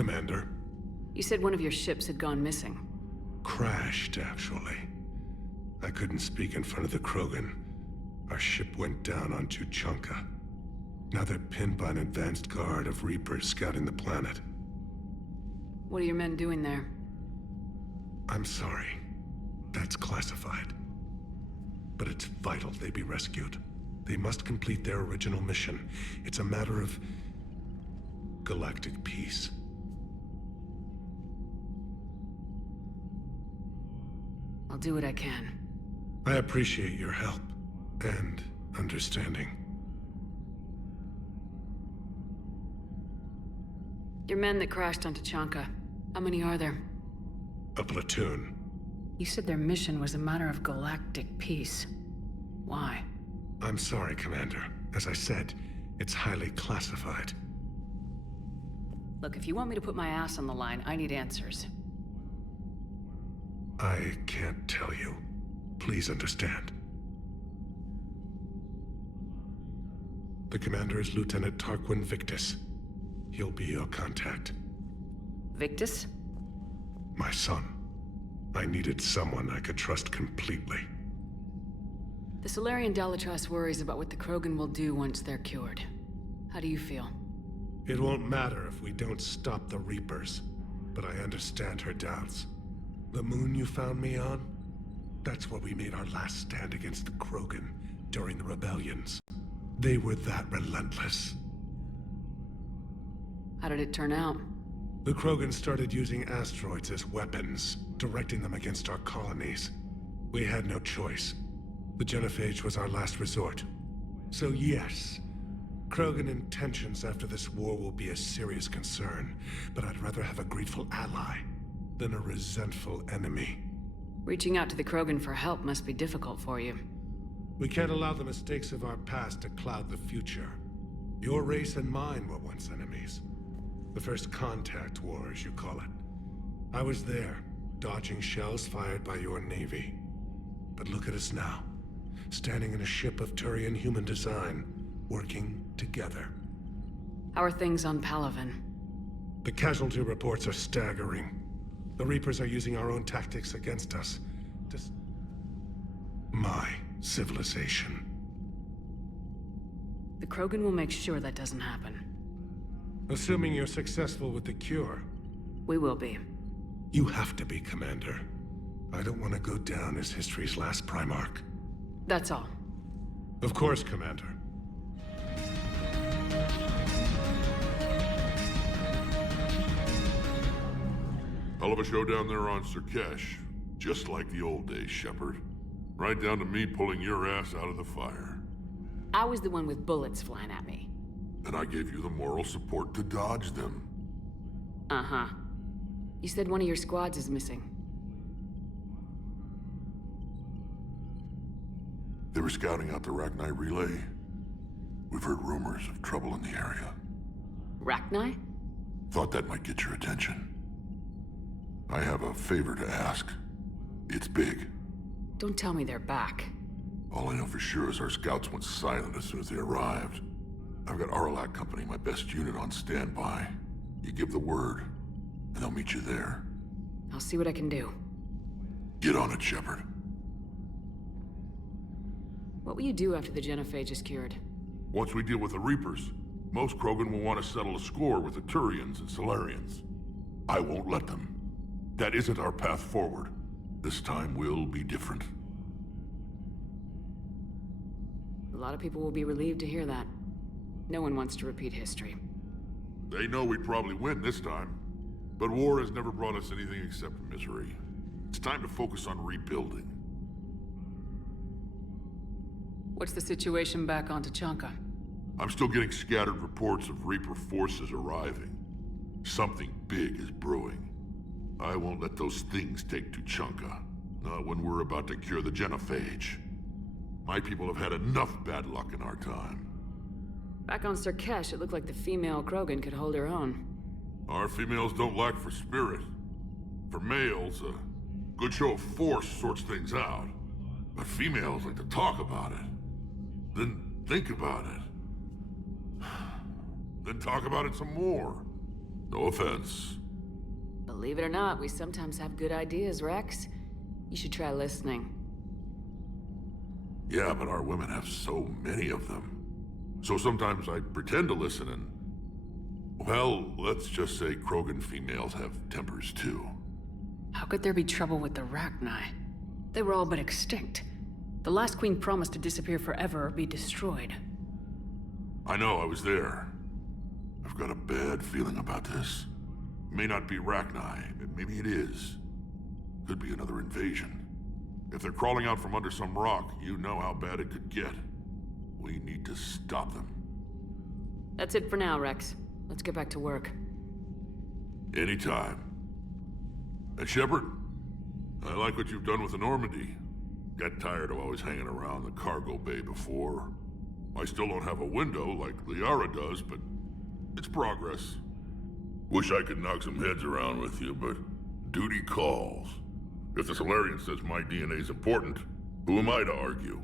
Commander. You said one of your ships had gone missing. Crashed, actually. I couldn't speak in front of the Krogan. Our ship went down on Tuchanka. Now they're pinned by an advanced guard of Reapers scouting the planet. What are your men doing there? I'm sorry. That's classified. But it's vital they be rescued. They must complete their original mission. It's a matter of galactic peace. I'll do what I can. I appreciate your help and understanding. Your men that crashed onto Tuchanka, how many are there? A platoon. You said their mission was a matter of galactic peace. Why? I'm sorry, Commander. As I said, it's highly classified. Look, if you want me to put my ass on the line, I need answers. I can't tell you. Please understand. The commander is Lieutenant Tarquin Victus. He'll be your contact. Victus? My son. I needed someone I could trust completely. The Solarian Dalatrass worries about what the Krogan will do once they're cured. How do you feel? It won't matter if we don't stop the Reapers, but I understand her doubts. The moon you found me on? That's where we made our last stand against the Krogan during the rebellions. They were that relentless. How did it turn out? The Krogan started using asteroids as weapons, directing them against our colonies. We had no choice. The genophage was our last resort. So yes, Krogan intentions after this war will be a serious concern, but I'd rather have a grateful ally than a resentful enemy. Reaching out to the Krogan for help must be difficult for you. We can't allow the mistakes of our past to cloud the future. Your race and mine were once enemies. The first contact war, as you call it. I was there, dodging shells fired by your navy. But look at us now, standing in a ship of Turian human design, working together. How are things on Palaven? The casualty reports are staggering. The Reapers are using our own tactics against us. My civilization. The Krogan will make sure that doesn't happen. Assuming you're successful with the cure. We will be. You have to be, Commander. I don't want to go down as history's last Primarch. That's all. Of course, Commander. Hell of a show down there on Surkesh. Just like the old days, Shepard. Right down to me pulling your ass out of the fire. I was the one with bullets flying at me. And I gave you the moral support to dodge them. Uh-huh. You said one of your squads is missing. They were scouting out the Rachni relay. We've heard rumors of trouble in the area. Rachni? Thought that might get your attention. I have a favor to ask. It's big. Don't tell me they're back. All I know for sure is our scouts went silent as soon as they arrived. I've got Aralak Company, my best unit, on standby. You give the word, and they'll meet you there. I'll see what I can do. Get on it, Shepard. What will you do after the genophage is cured? Once we deal with the Reapers, most Krogan will want to settle a score with the Turians and Solarians. I won't let them. That isn't our path forward. This time will be different. A lot of people will be relieved to hear that. No one wants to repeat history. They know we'd probably win this time. But war has never brought us anything except misery. It's time to focus on rebuilding. What's the situation back on Tachanka? I'm still getting scattered reports of Reaper forces arriving. Something big is brewing. I won't let those things take Tuchanka. Not when we're about to cure the genophage. My people have had enough bad luck in our time. Back on Sirkesh, it looked like the female Krogan could hold her own. Our females don't lack for spirit. For males, a good show of force sorts things out. But females like to talk about it. Then think about it. Then talk about it some more. No offense. Believe it or not, we sometimes have good ideas, Rex. You should try listening. Yeah, but our women have so many of them. So sometimes I pretend to listen and... Well, let's just say Krogan females have tempers too. How could there be trouble with the Rachni? They were all but extinct. The last queen promised to disappear forever or be destroyed. I know, I was there. I've got a bad feeling about this. It may not be Rachni, maybe it is. Could be another invasion. If they're crawling out from under some rock, you know how bad it could get. We need to stop them. That's it for now, Rex. Let's get back to work. Anytime. And Shepard, I like what you've done with the Normandy. Got tired of always hanging around the cargo bay before. I still don't have a window like Liara does, but it's progress. Wish I could knock some heads around with you, but duty calls. If the Solarian says my DNA's important, who am I to argue?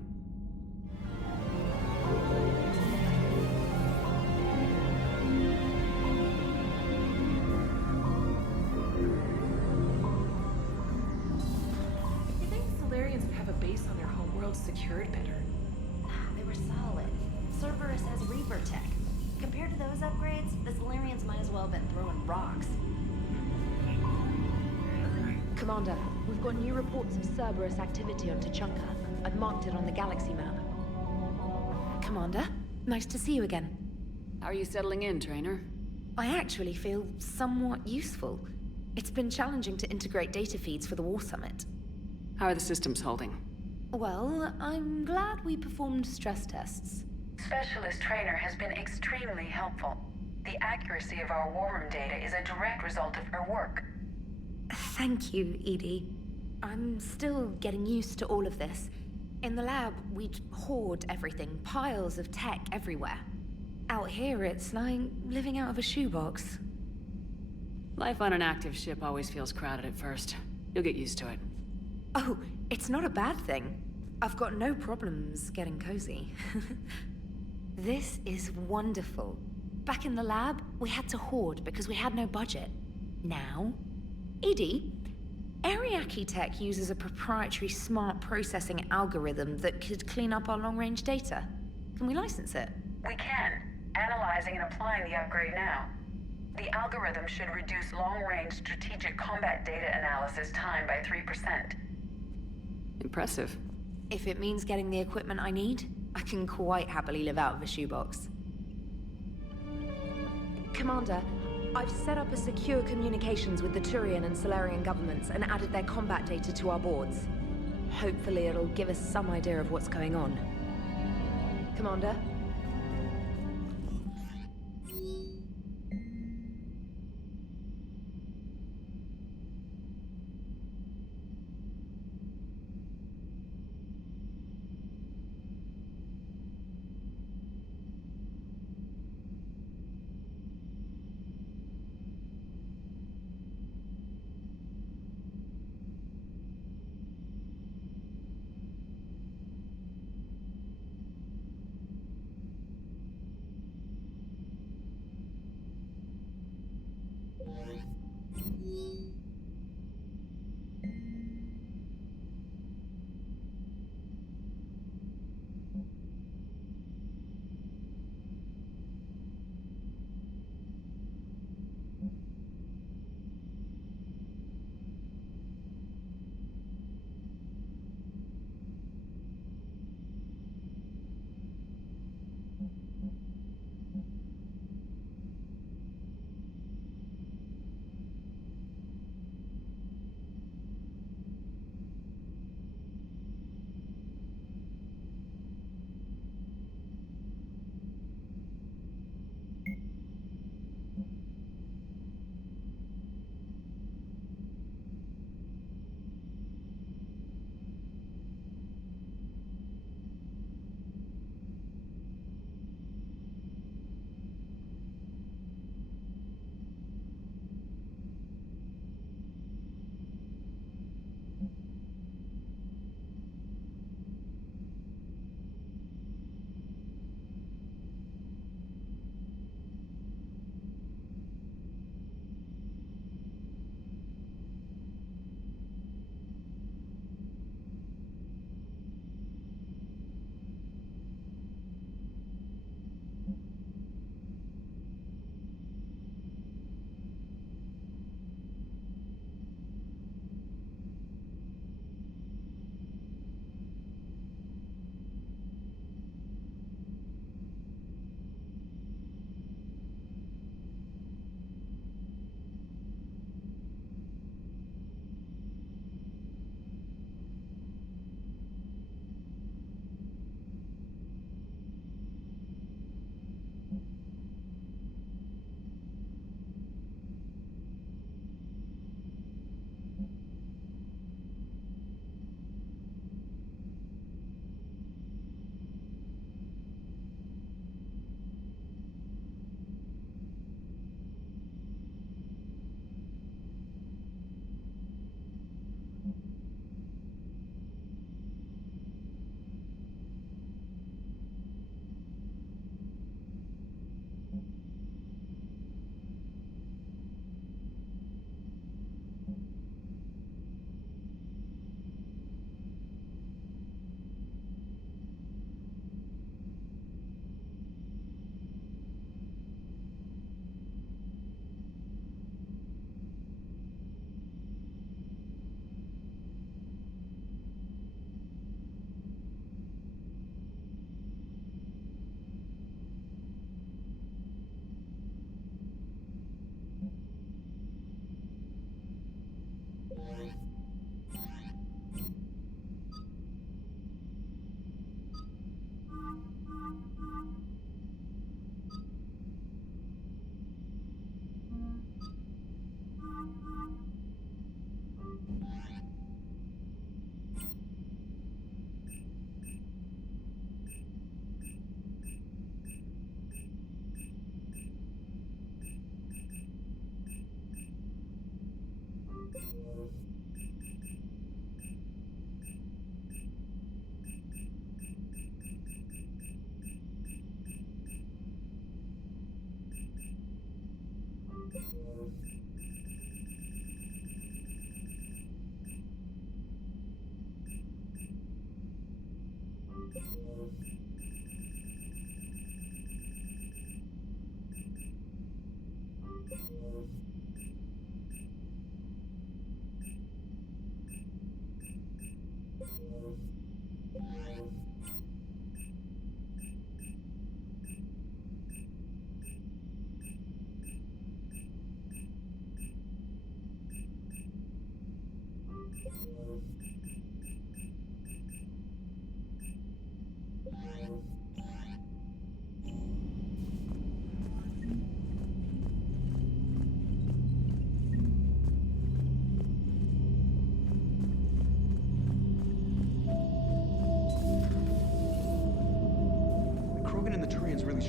You think Solarians would have a base on their homeworld secured better? They were solid. Cerberus has Reaper tech. Compared to those upgrades, the Solarians might as well have been throwing rocks. Commander, we've got new reports of Cerberus activity on Tachanka. I've marked it on the galaxy map. Commander, nice to see you again. How are you settling in, Trainer? I actually feel somewhat useful. It's been challenging to integrate data feeds for the War Summit. How are the systems holding? Well, I'm glad we performed stress tests. Specialist Trainer has been extremely helpful. The accuracy of our war room data is a direct result of her work. Thank you, Edie. I'm still getting used to all of this. In the lab, we'd hoard everything, piles of tech everywhere. Out here, it's like living out of a shoebox. Life on an active ship always feels crowded at first. You'll get used to it. Oh, it's not a bad thing. I've got no problems getting cozy. This is wonderful. Back in the lab, we had to hoard because we had no budget. Now, Edie, Ariake Tech uses a proprietary smart processing algorithm that could clean up our long-range data. Can we license it? We can. Analyzing and applying the upgrade now. The algorithm should reduce long-range strategic combat data analysis time by 3%. Impressive. If it means getting the equipment I need, I can quite happily live out of a shoebox. Commander, I've set up a secure communications with the Turian and Solarian governments and added their combat data to our boards. Hopefully it'll give us some idea of what's going on. Commander?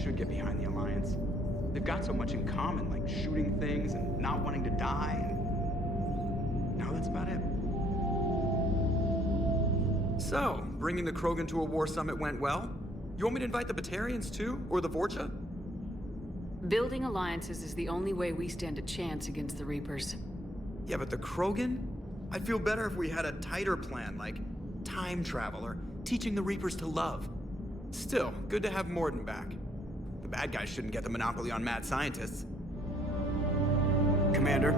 Should get behind the Alliance. They've got so much in common, like shooting things and not wanting to die, and now that's about it. So, bringing the Krogan to a war summit went well? You want me to invite the Batarians too, or the Vorcha? Building alliances is the only way we stand a chance against the Reapers. Yeah, but the Krogan? I'd feel better if we had a tighter plan, like time travel or teaching the Reapers to love. Still, good to have Morden back. The bad guys shouldn't get the monopoly on mad scientists. Commander?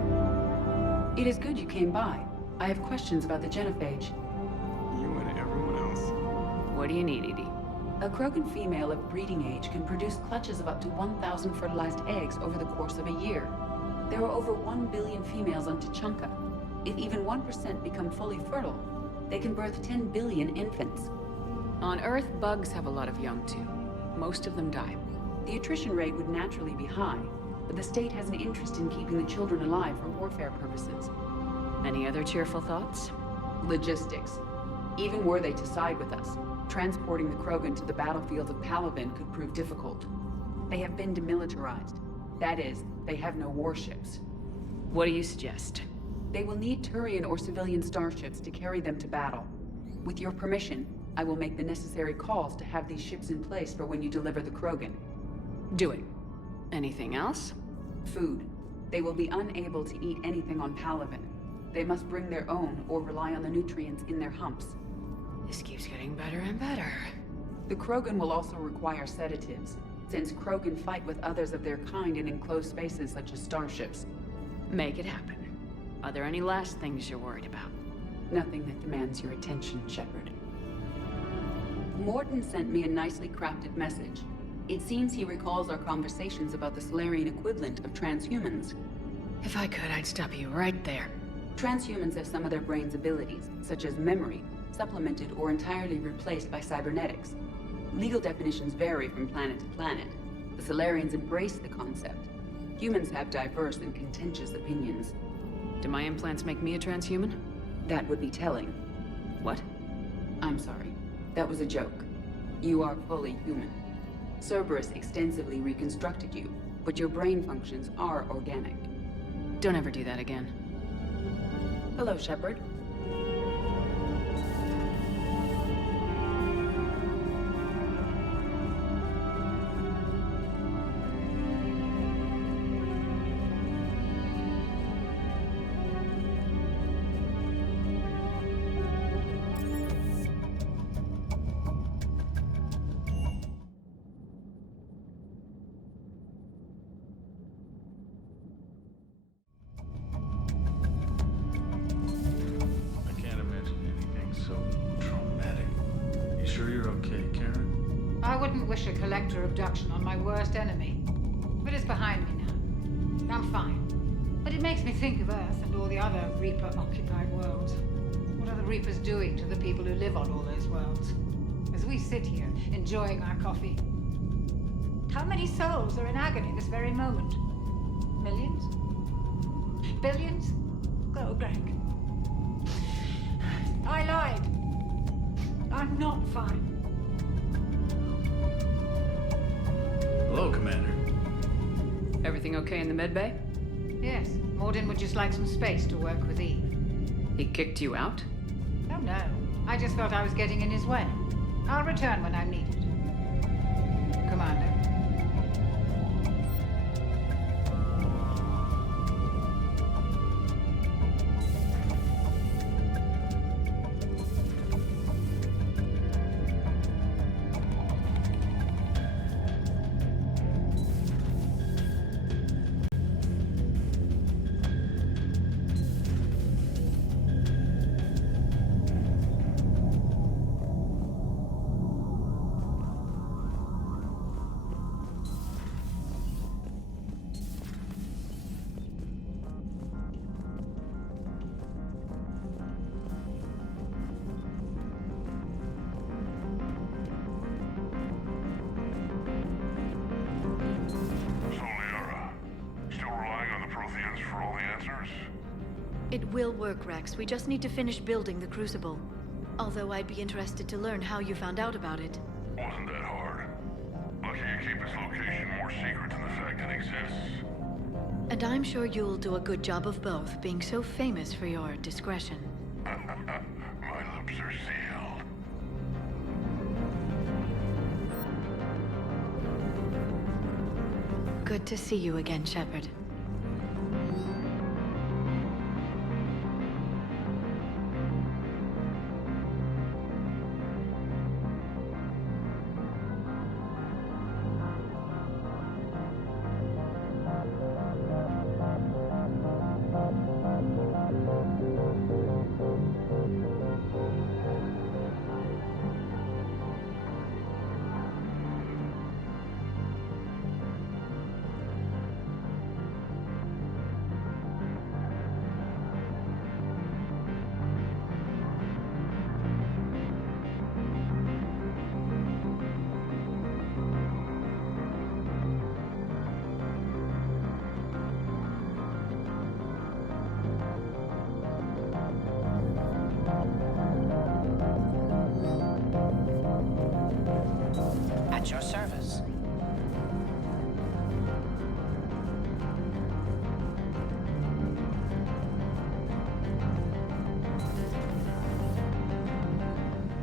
It is good you came by. I have questions about the genophage. You and everyone else. What do you need, Edie? A Krogan female of breeding age can produce clutches of up to 1,000 fertilized eggs over the course of a year. There are over 1 billion females on Tuchanka. If even 1% become fully fertile, they can birth 10 billion infants. On Earth, bugs have a lot of young too. Most of them die. The attrition rate would naturally be high, but the state has an interest in keeping the children alive for warfare purposes. Any other cheerful thoughts? Logistics. Even were they to side with us, transporting the Krogan to the battlefield of Palaven could prove difficult. They have been demilitarized. That is, they have no warships. What do you suggest? They will need Turian or civilian starships to carry them to battle. With your permission, I will make the necessary calls to have these ships in place for when you deliver the Krogan. Do it. Anything else? Food. They will be unable to eat anything on Palaven. They must bring their own or rely on the nutrients in their humps. This keeps getting better and better. The Krogan will also require sedatives, since Krogan fight with others of their kind in enclosed spaces such as starships. Make it happen. Are there any last things you're worried about? Nothing that demands your attention, Shepard. Morden sent me a nicely crafted message. It seems he recalls our conversations about the Solarian equivalent of transhumans. If I could, I'd stop you right there. Transhumans have some of their brain's abilities, such as memory, supplemented or entirely replaced by cybernetics. Legal definitions vary from planet to planet. The Solarians embrace the concept. Humans have diverse and contentious opinions. Do my implants make me a transhuman? That would be telling. What? I'm sorry. That was a joke. You are fully human. Cerberus extensively reconstructed you, but your brain functions are organic. Don't ever do that again. Hello, Shepard. A collector abduction on my worst enemy. But it's behind me now. I'm fine. But it makes me think of Earth and all the other Reaper-occupied worlds. What are the Reapers doing to the people who live on all those worlds? As we sit here, enjoying our coffee. How many souls are in agony this very moment? Millions? Billions? Go, Greg. I'm not fine. Hello, Commander. Everything okay in the medbay? Yes, Morden would just like some space to work with Eve. He kicked you out? Oh no, I just felt I was getting in his way. I'll return when I'm needed. Commander. It will work, Rex. We just need to finish building the Crucible. Although I'd be interested to learn how you found out about it. Wasn't that hard. Lucky you keep its location more secret than the fact it exists. And I'm sure you'll do a good job of both, being so famous for your discretion. My lips are sealed. Good to see you again, Shepard. At your service.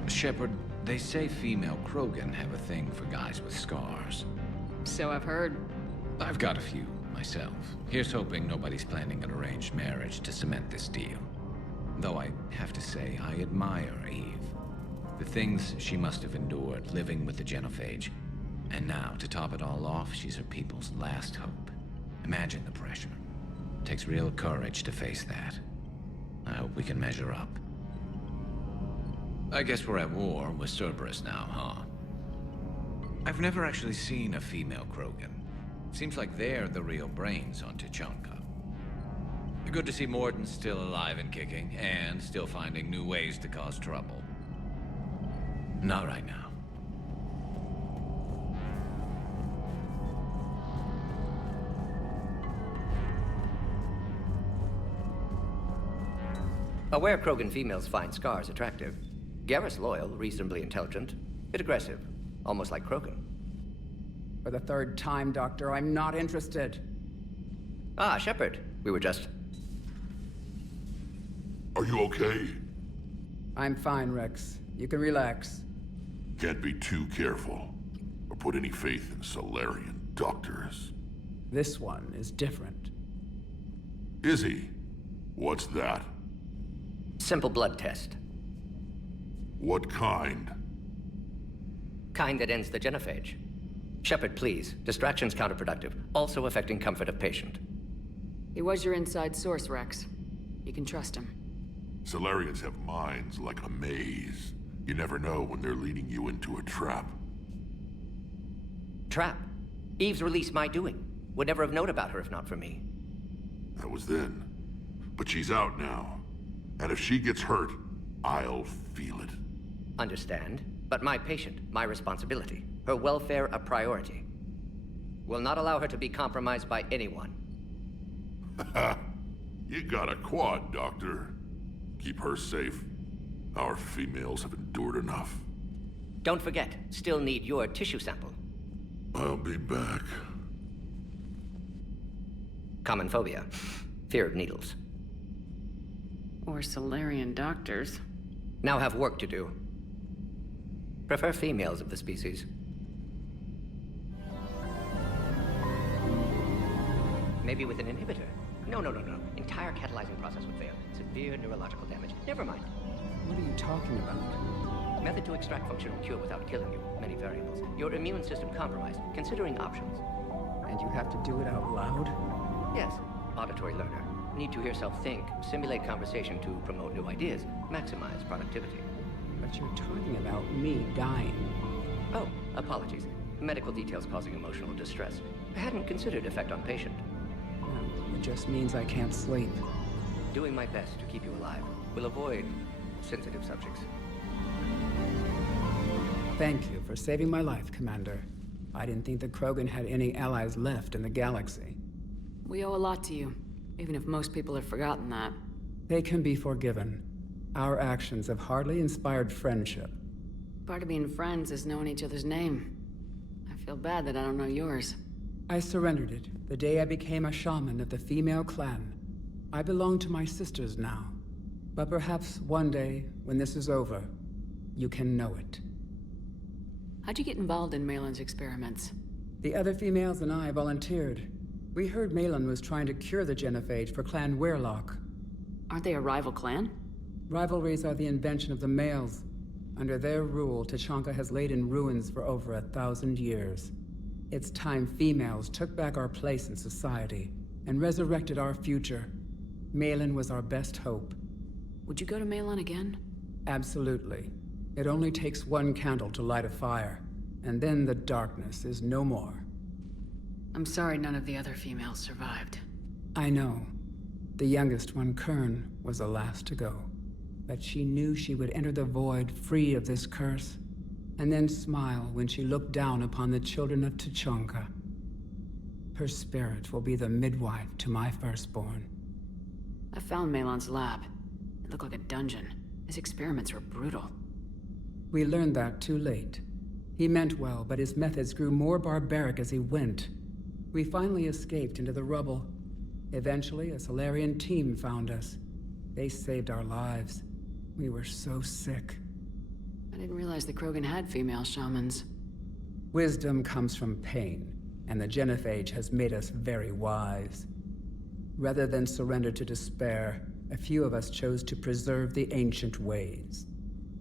Shepard, they say female Krogan have a thing for guys with scars. So I've heard. I've got a few, myself. Here's hoping nobody's planning an arranged marriage to cement this deal. Though I have to say, I admire Eve. The things she must have endured living with the Genophage. And now, to top it all off, she's her people's last hope. Imagine the pressure. Takes real courage to face that. I hope we can measure up. I guess we're at war with Cerberus now, huh? I've never actually seen a female Krogan. Seems like they're the real brains on Tuchanka. Good to see Morden's still alive and kicking, and still finding new ways to cause trouble. Not right now. Aware Krogan females find scars attractive. Garrus loyal, reasonably intelligent, bit aggressive, almost like Krogan. For the third time, Doctor, I'm not interested. Ah, Shepard. We were just... Are you okay? I'm fine, Rex. You can relax. Can't be too careful, or put any faith in Solarian doctors. This one is different. Is he? What's that? Simple blood test. What kind? Kind that ends the genophage. Shepard, please. Distraction's counterproductive, also affecting comfort of patient. He was your inside source, Rex. You can trust him. Solarians have minds like a maze. You never know when they're leading you into a trap. Trap? Eve's release my doing. Would never have known about her if not for me. That was then. But she's out now. And if she gets hurt, I'll feel it. Understand. But my patient, my responsibility. Her welfare a priority. Will not allow her to be compromised by anyone. You got a quad, Doctor. Keep her safe. Our females have endured enough. Don't forget, still need your tissue sample. I'll be back. Common phobia. Fear of needles. Or Solarian doctors. Now have work to do. Prefer females of the species. Maybe with an inhibitor. No. Entire catalyzing process would fail. Severe neurological damage. Never mind. What are you talking about? Method to extract functional cure without killing you. Many variables. Your immune system compromised. Considering options. And you have to do it out loud? Yes. Auditory learner. Need to hear self think, simulate conversation to promote new ideas, maximize productivity. But you're talking about me dying. Oh, apologies. Medical details causing emotional distress. I hadn't considered effect on patient. No, it just means I can't sleep. Doing my best to keep you alive. Will avoid sensitive subjects. Thank you for saving my life, Commander. I didn't think the Krogan had any allies left in the galaxy. We owe a lot to you, even if most people have forgotten that. They can be forgiven. Our actions have hardly inspired friendship. Part of being friends is knowing each other's name. I feel bad that I don't know yours. I surrendered it the day I became a shaman of the female clan. I belong to my sisters now. But perhaps one day, when this is over, you can know it. How'd you get involved in Malin's experiments? The other females and I volunteered. We heard Malin was trying to cure the genophage for Clan Weirlock. Aren't they a rival clan? Rivalries are the invention of the males. Under their rule, Tachanka has laid in ruins for over 1,000 years. It's time females took back our place in society and resurrected our future. Malin was our best hope. Would you go to Malin again? Absolutely. It only takes one candle to light a fire, and then the darkness is no more. I'm sorry none of the other females survived. I know. The youngest one, Kern, was the last to go. But she knew she would enter the void free of this curse, and then smile when she looked down upon the children of Tachanka. Her spirit will be the midwife to my firstborn. I found Malin's lab. It looked like a dungeon. His experiments were brutal. We learned that too late. He meant well, but his methods grew more barbaric as he went. We finally escaped into the rubble. Eventually, a Solarian team found us. They saved our lives. We were so sick. I didn't realize the Krogan had female shamans. Wisdom comes from pain, and the genophage has made us very wise. Rather than surrender to despair, a few of us chose to preserve the ancient ways.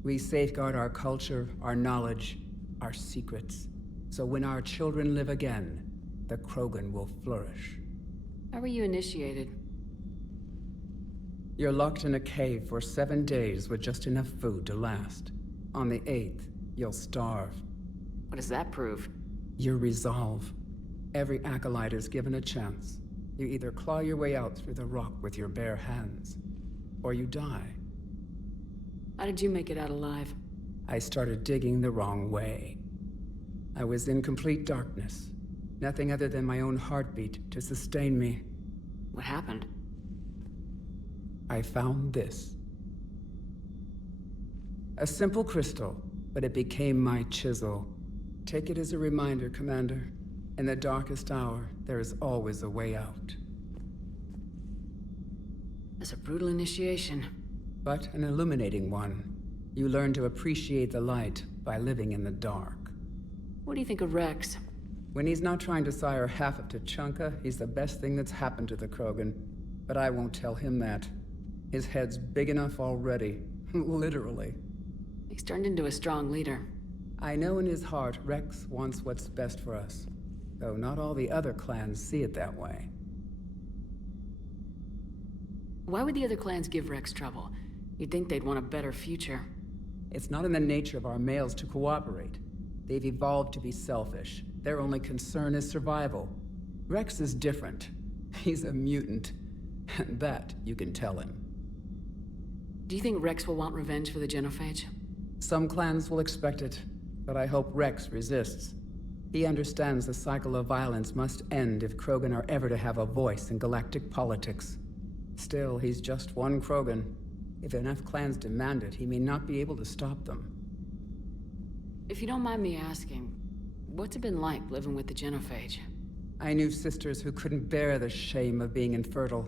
We safeguard our culture, our knowledge, our secrets. So when our children live again, the Krogan will flourish. How were you initiated? You're locked in a cave for 7 days with just enough food to last. On the 8th, you'll starve. What does that prove? Your resolve. Every acolyte is given a chance. You either claw your way out through the rock with your bare hands, or you die. How did you make it out alive? I started digging the wrong way. I was in complete darkness. Nothing other than my own heartbeat to sustain me. What happened? I found this. A simple crystal, but it became my chisel. Take it as a reminder, Commander. In the darkest hour, there is always a way out. That's a brutal initiation. But an illuminating one. You learn to appreciate the light by living in the dark. What do you think of Rex? When he's not trying to sire half of Tachanka, he's the best thing that's happened to the Krogan. But I won't tell him that. His head's big enough already. Literally. He's turned into a strong leader. I know in his heart Rex wants what's best for us. Though not all the other clans see it that way. Why would the other clans give Rex trouble? You'd think they'd want a better future. It's not in the nature of our males to cooperate. They've evolved to be selfish. Their only concern is survival. Rex is different. He's a mutant. And that you can tell him. Do you think Rex will want revenge for the genophage? Some clans will expect it, but I hope Rex resists. He understands the cycle of violence must end if Krogan are ever to have a voice in galactic politics. Still, he's just one Krogan. If enough clans demand it, he may not be able to stop them. If you don't mind me asking, what's it been like living with the genophage? I knew sisters who couldn't bear the shame of being infertile.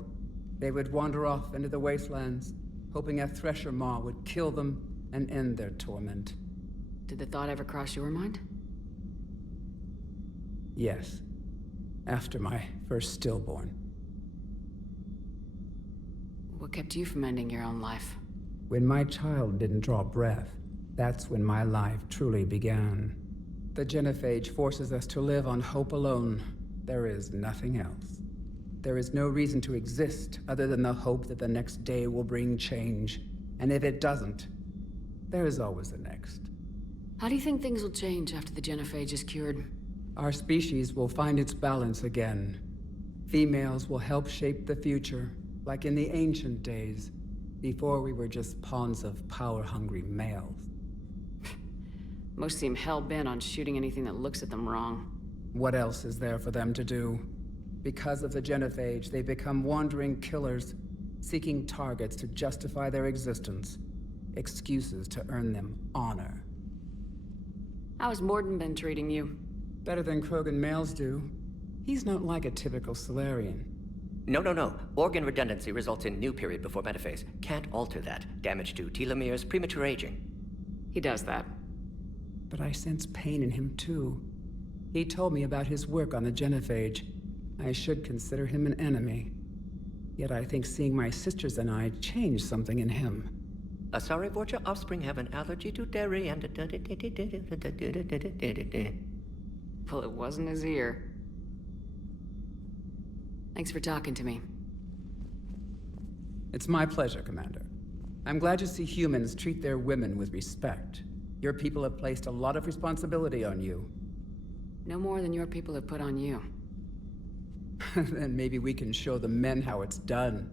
They would wander off into the wastelands, hoping a thresher maw would kill them and end their torment. Did the thought ever cross your mind? Yes. After my first stillborn. What kept you from ending your own life? When my child didn't draw breath, that's when my life truly began. The genophage forces us to live on hope alone. There is nothing else. There is no reason to exist other than the hope that the next day will bring change. And if it doesn't, there is always the next. How do you think things will change after the genophage is cured? Our species will find its balance again. Females will help shape the future, like in the ancient days, before we were just pawns of power-hungry males. Most seem hell-bent on shooting anything that looks at them wrong. What else is there for them to do? Because of the genophage, they become wandering killers, seeking targets to justify their existence, excuses to earn them honor. How has Morden been treating you? Better than Krogan males do. He's not like a typical Solarian. No. Organ redundancy results in new period before metaphase. Can't alter that. Damage to telomeres, premature aging. He does that. But I sense pain in him too. He told me about his work on the genophage. I should consider him an enemy. Yet I think seeing my sisters and I changed something in him. Sorry, Vorcha offspring have an allergy to dairy and... Well, it wasn't his ear. Thanks for talking to me. It's my pleasure, Commander. I'm glad to see humans treat their women with respect. Your people have placed a lot of responsibility on you. No more than your people have put on you. Then maybe we can show the men how it's done.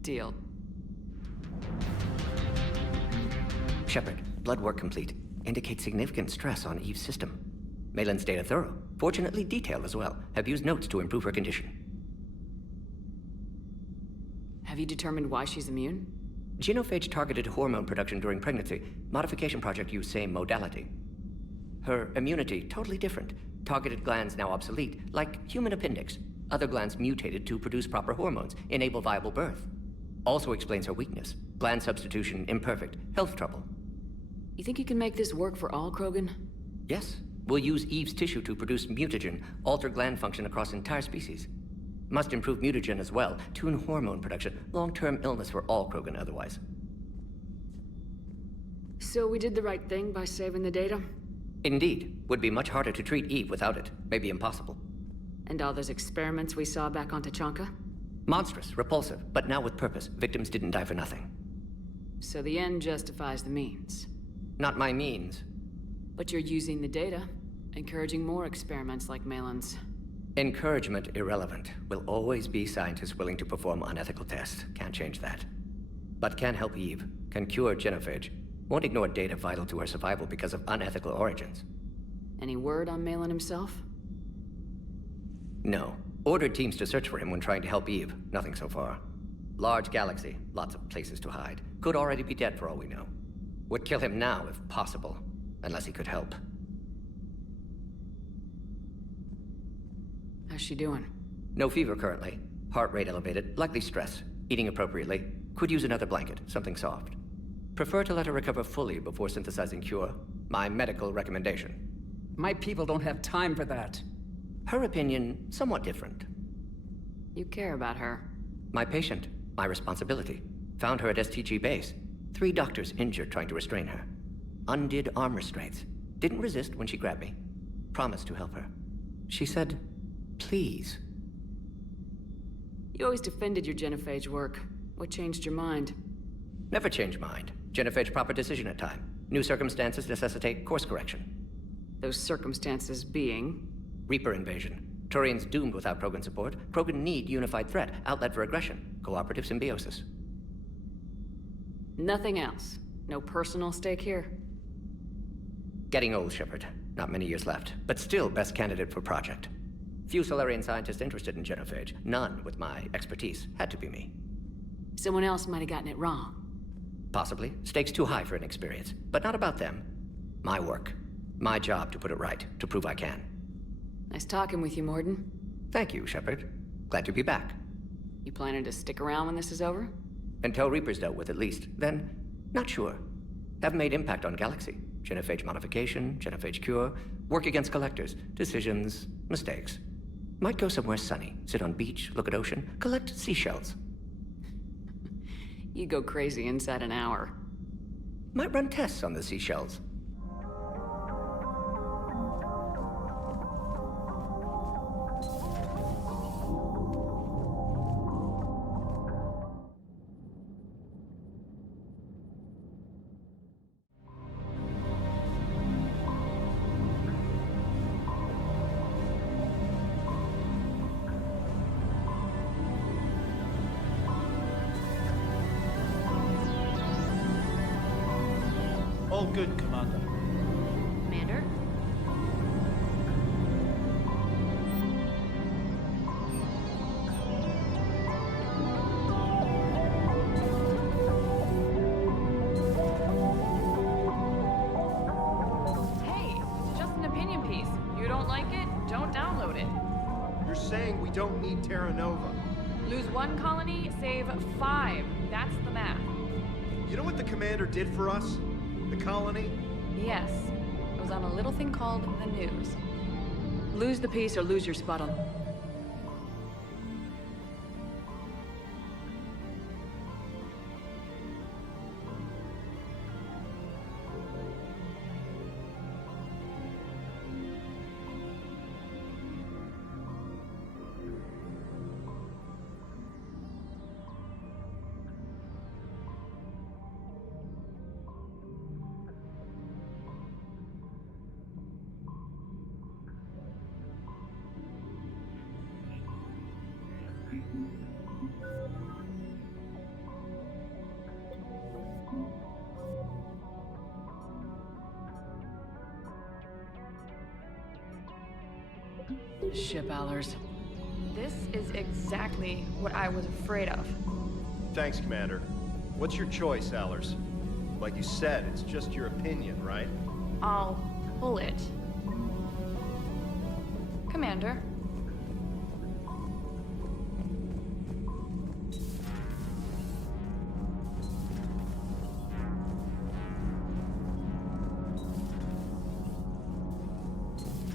Deal. Shepard, blood work complete. Indicates significant stress on Eve's system. Malin's data thorough. Fortunately detailed as well. Have used notes to improve her condition. Have you determined why she's immune? Genophage targeted hormone production during pregnancy. Modification project used same modality. Her immunity, totally different. Targeted glands now obsolete, like human appendix. Other glands mutated to produce proper hormones, enable viable birth. Also explains her weakness. Gland substitution imperfect. Health trouble. You think you can make this work for all Krogan? Yes. We'll use Eve's tissue to produce mutagen, alter gland function across entire species. Must improve mutagen as well, tune hormone production, long-term illness for all Krogan otherwise. So we did the right thing by saving the data? Indeed. Would be much harder to treat Eve without it. Maybe impossible. And all those experiments we saw back on Tachanka? Monstrous, repulsive, but now with purpose. Victims didn't die for nothing. So the end justifies the means. Not my means. But you're using the data, encouraging more experiments like Malin's. Encouragement irrelevant. Will always be scientists willing to perform unethical tests. Can't change that. But can help Eve. Can cure genophage. Won't ignore data vital to her survival because of unethical origins. Any word on Malin himself? No. Ordered teams to search for him when trying to help Eve. Nothing so far. Large galaxy. Lots of places to hide. Could already be dead for all we know. Would kill him now if possible. Unless he could help. How's she doing? No fever currently. Heart rate elevated. Likely stress. Eating appropriately. Could use another blanket. Something soft. Prefer to let her recover fully before synthesizing cure. My medical recommendation. My people don't have time for that. Her opinion, somewhat different. You care about her. My patient. My responsibility. Found her at STG base. 3 doctors injured trying to restrain her. Undid arm restraints. Didn't resist when she grabbed me. Promised to help her. She said, please. You always defended your genophage work. What changed your mind? Never change mind. Genophage proper decision at time. New circumstances necessitate course correction. Those circumstances being? Reaper invasion. Turians doomed without Krogan support. Krogan need unified threat. Outlet for aggression. Cooperative symbiosis. Nothing else. No personal stake here? Getting old, Shepard. Not many years left. But still best candidate for project. Few Solarian scientists interested in genophage. None with my expertise. Had to be me. Someone else might have gotten it wrong. Possibly. Stakes too high for inexperience. But not about them. My work. My job to put it right, to prove I can. Nice talking with you, Morden. Thank you, Shepard. Glad to be back. You planning to stick around when this is over? Until Reaper's dealt with, at least. Then, not sure. Have made impact on Galaxy. Genophage modification, genophage cure, work against collectors, decisions, mistakes. Might go somewhere sunny, sit on beach, look at ocean, collect seashells. You go crazy inside an hour. Might run tests on the seashells. All good, Commander. Commander? Hey, it's just an opinion piece. You don't like it? Don't download it. You're saying we don't need Terra Nova. Lose 1 colony, save 5. That's the math. You know what the Commander did for us? The colony? Yes. It was on a little thing called the news. Lose the piece or lose your spot on... Ship Allers. This is exactly what I was afraid of. Thanks, Commander. What's your choice, Allers? Like you said, it's just your opinion, right? I'll pull it. Commander.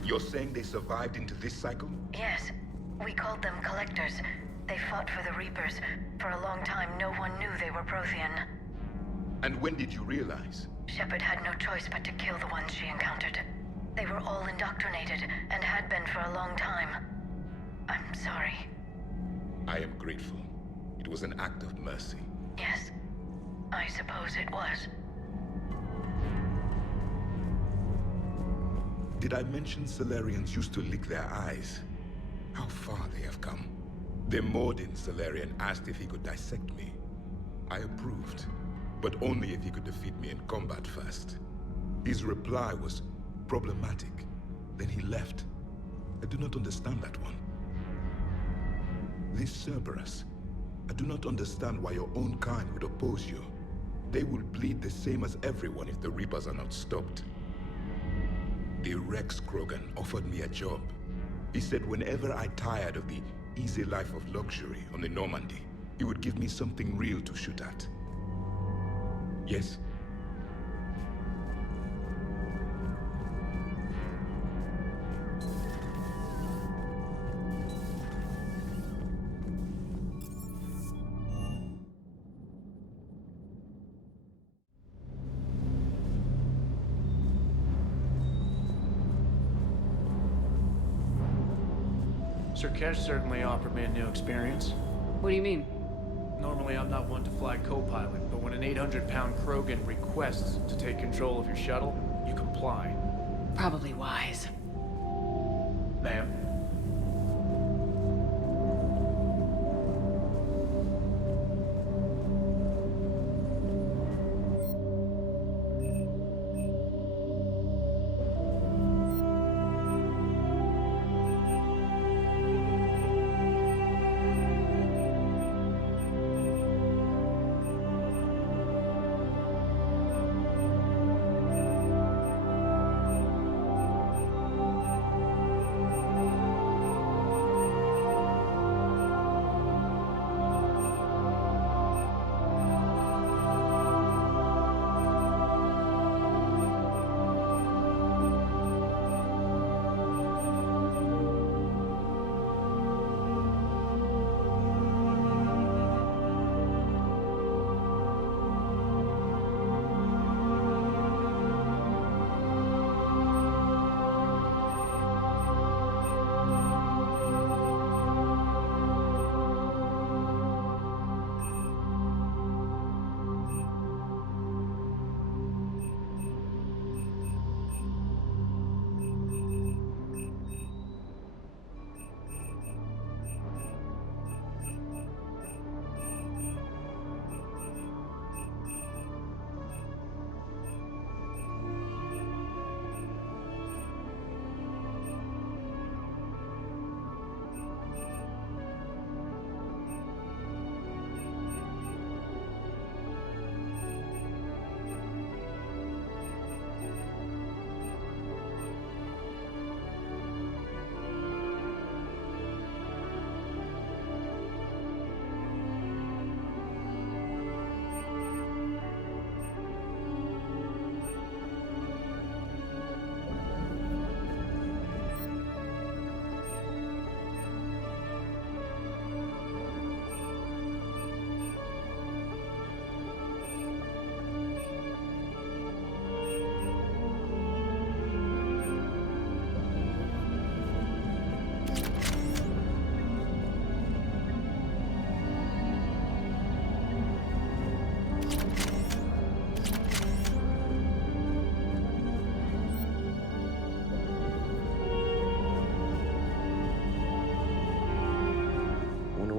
You're saying they survived into this cycle? Yes. We called them Collectors. They fought for the Reapers. For a long time, no one knew they were Prothean. And when did you realize? Shepard had no choice but to kill the ones she encountered. They were all indoctrinated, and had been for a long time. I'm sorry. I am grateful. It was an act of mercy. Yes. I suppose it was. Did I mention Salarians used to lick their eyes? How far they have come. The Morden Salarian asked if he could dissect me. I approved, but only if he could defeat me in combat first. His reply was problematic. Then he left. I do not understand that one. This Cerberus, I do not understand why your own kind would oppose you. They will bleed the same as everyone if the Reapers are not stopped. The Rex Krogan offered me a job. He said whenever I tired of the easy life of luxury on the Normandy, he would give me something real to shoot at. Yes? Sir Kesh certainly offered me a new experience. What do you mean? Normally I'm not one to fly co-pilot, but when an 800-pound Krogan requests to take control of your shuttle, you comply. Probably wise. Ma'am?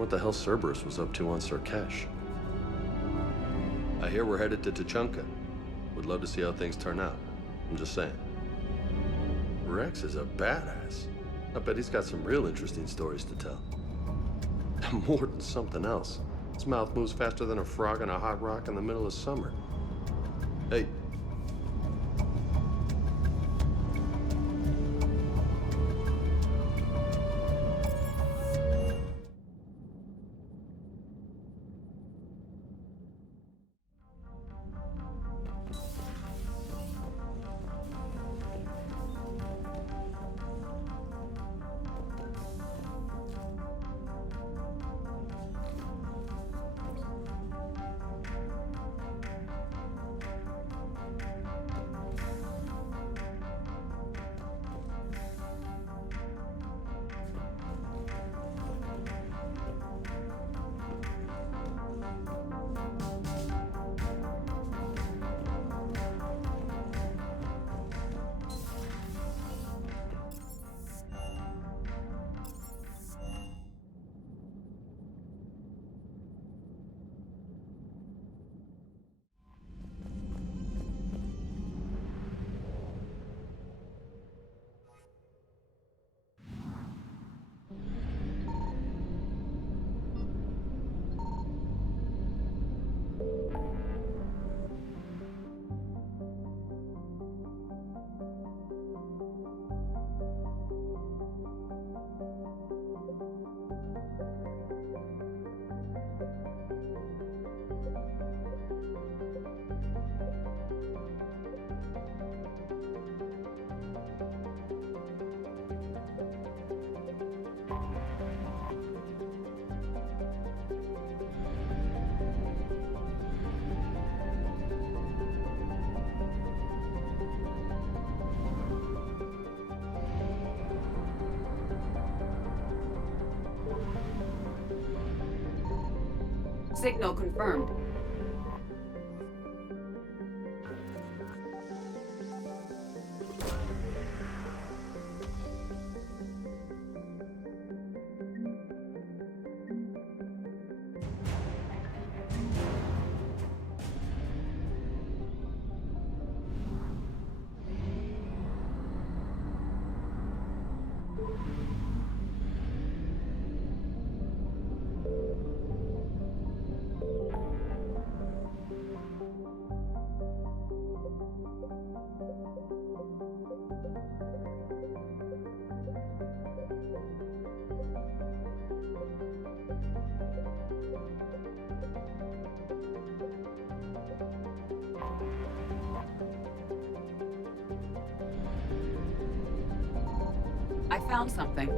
what the hell Cerberus was up to on Surkesh. I hear we're headed to Tuchanka. Would love to see how things turn out. I'm just saying. Rex is a badass. I bet he's got some real interesting stories to tell. And more than something else. His mouth moves faster than a frog on a hot rock in the middle of summer. Hey. Signal confirmed. I found something.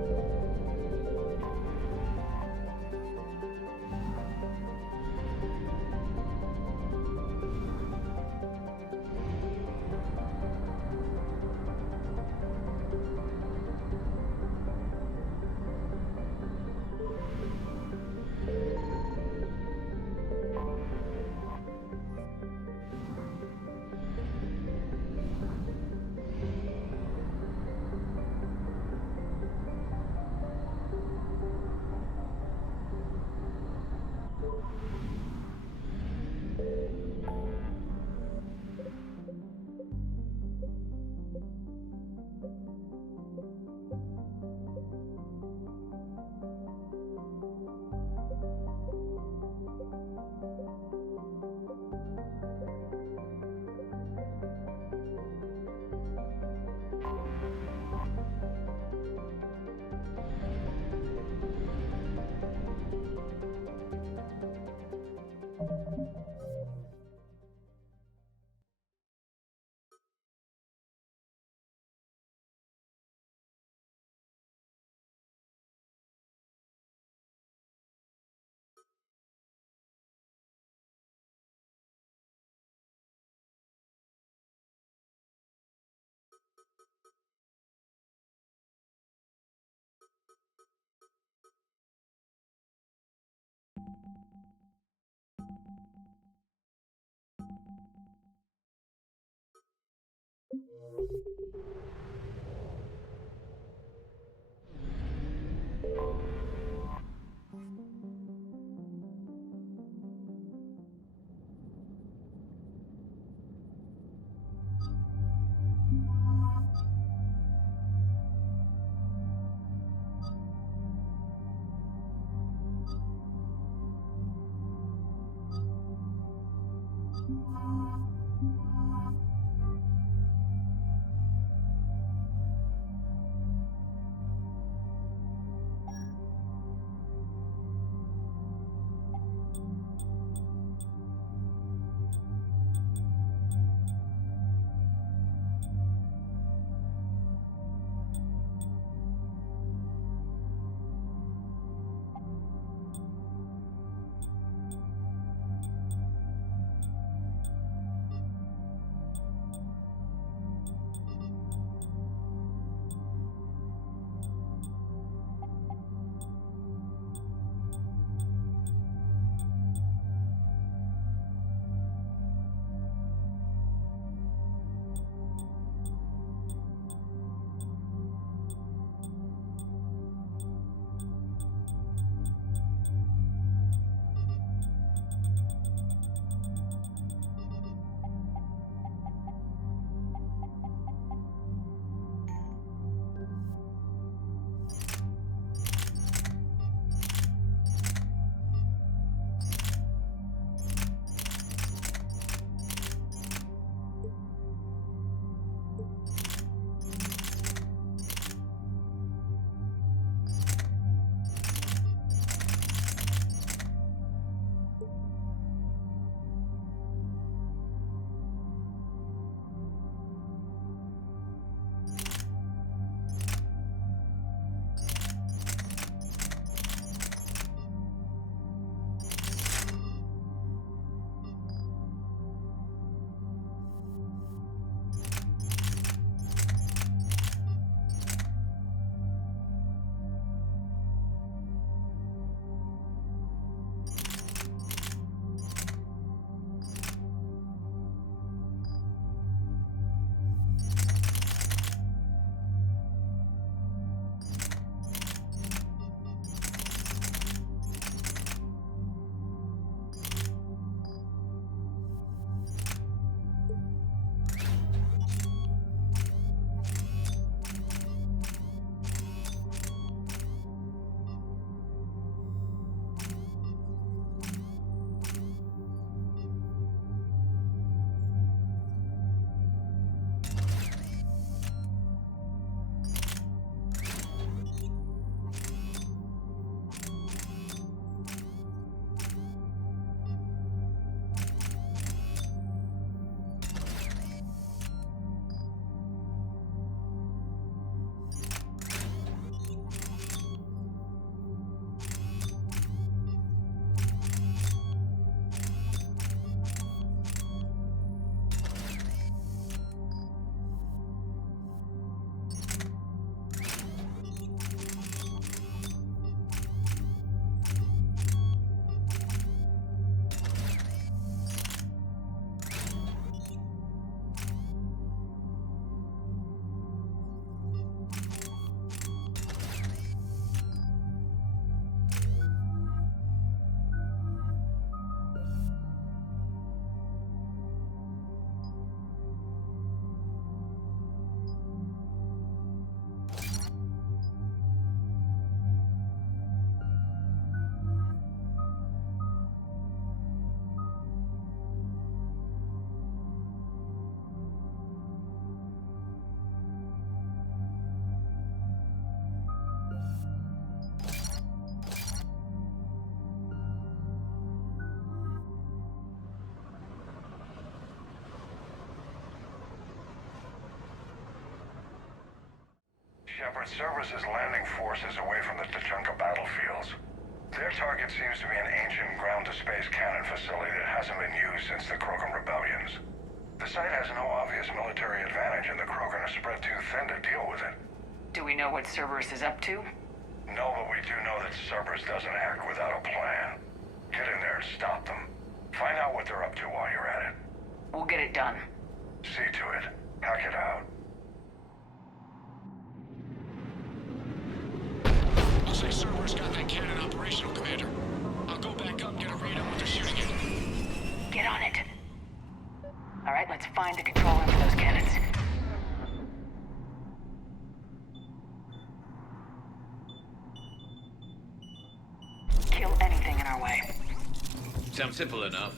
Shepard, Cerberus' landing force is away from the Tuchanka battlefields. Their target seems to be an ancient ground-to-space cannon facility that hasn't been used since the Krogan rebellions. The site has no obvious military advantage, and the Krogan are spread too thin to deal with it. Do we know what Cerberus is up to? No, but we do know that Cerberus doesn't act without a plan. Get in there and stop them. Find out what they're up to while you're at it. We'll get it done. See to it. Hack it out. Looks like Cerberus got that cannon operational, Commander. I'll go back up and get a read on what they're shooting at. Get on it. All right, let's find the control room for those cannons. Kill anything in our way. Sounds simple enough.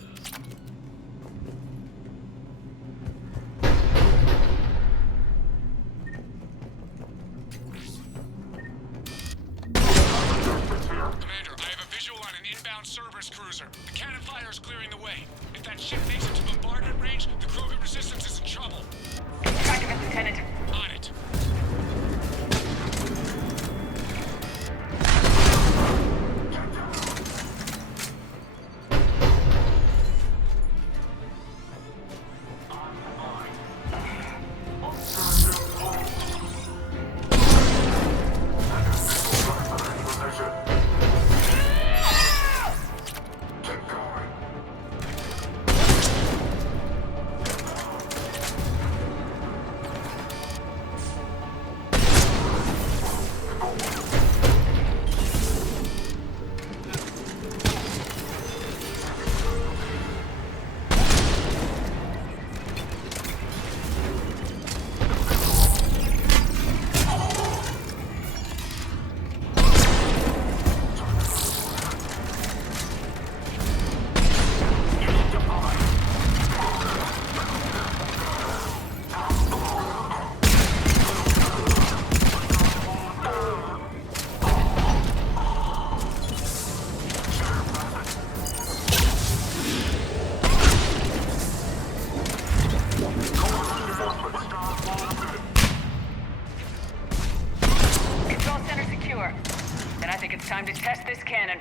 Control center secure. Then I think it's time to test this cannon.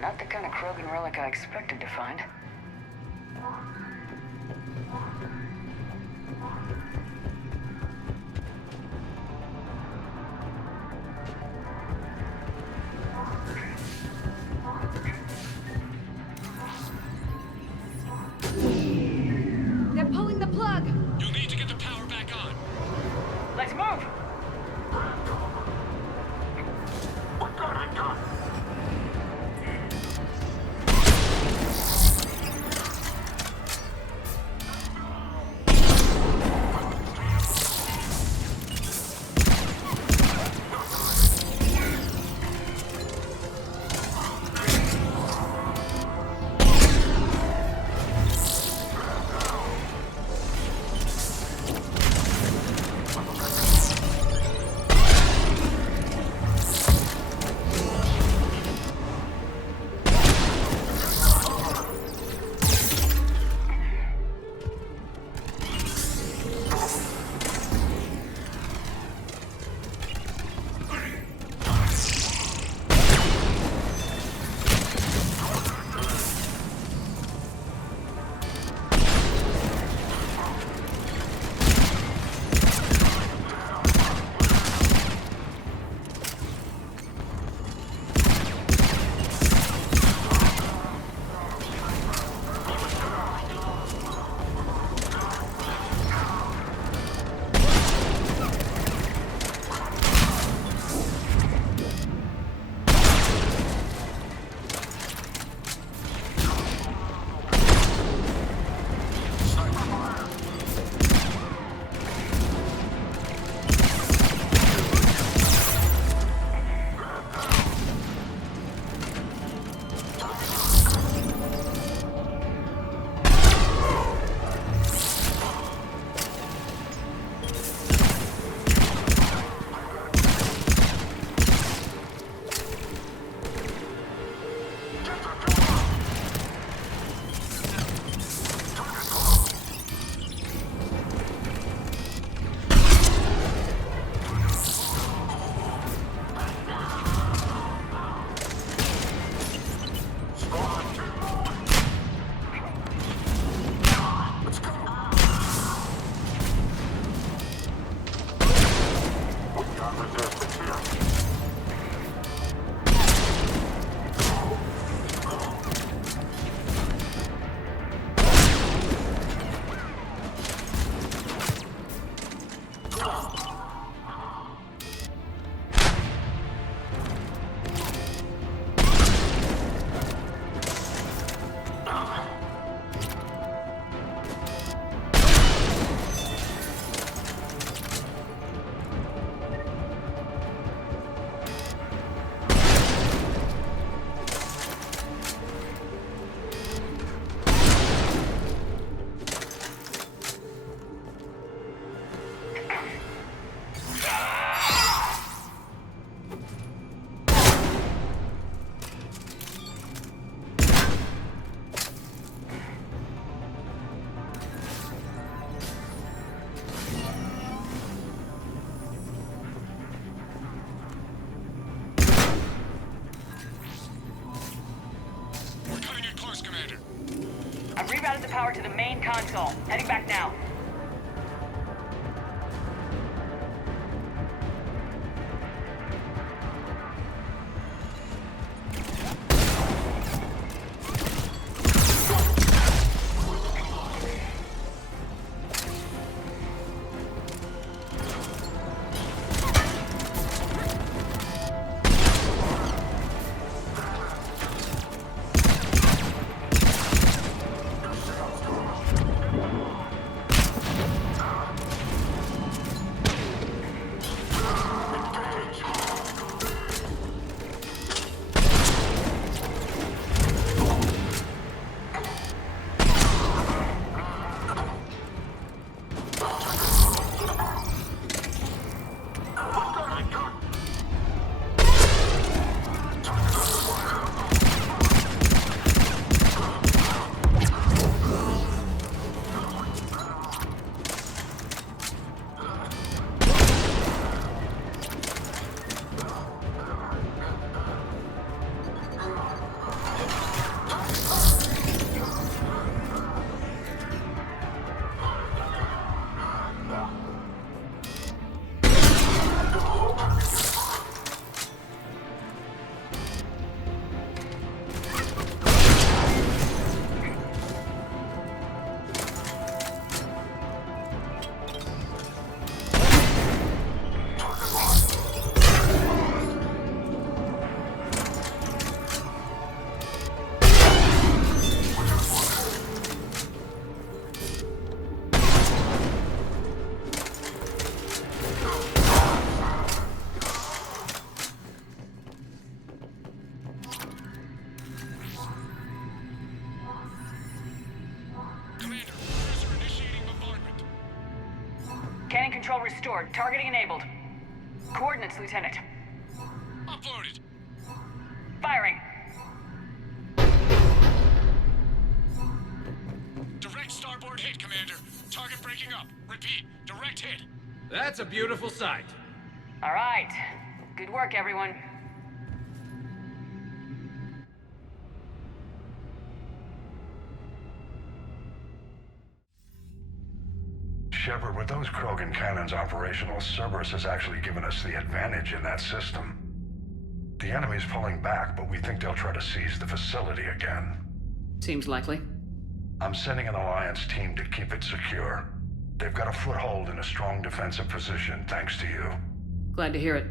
Not the kind of Krogan relic I expected to find. They're pulling the plug! You'll need to get the power back on. Let's move! I've rerouted the power to the main console. Heading back now. restored. Targeting enabled. Coordinates, Lieutenant. Uploaded. Firing. Direct starboard hit, Commander. Target breaking up. Repeat, direct hit. That's a beautiful sight. All right. Good work, everyone. Shepard, with those Krogan cannons operational, Cerberus has actually given us the advantage in that system. The enemy's pulling back, but we think they'll try to seize the facility again. Seems likely. I'm sending an Alliance team to keep it secure. They've got a foothold in a strong defensive position, thanks to you. Glad to hear it.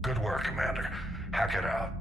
Good work, Commander. Hack it out.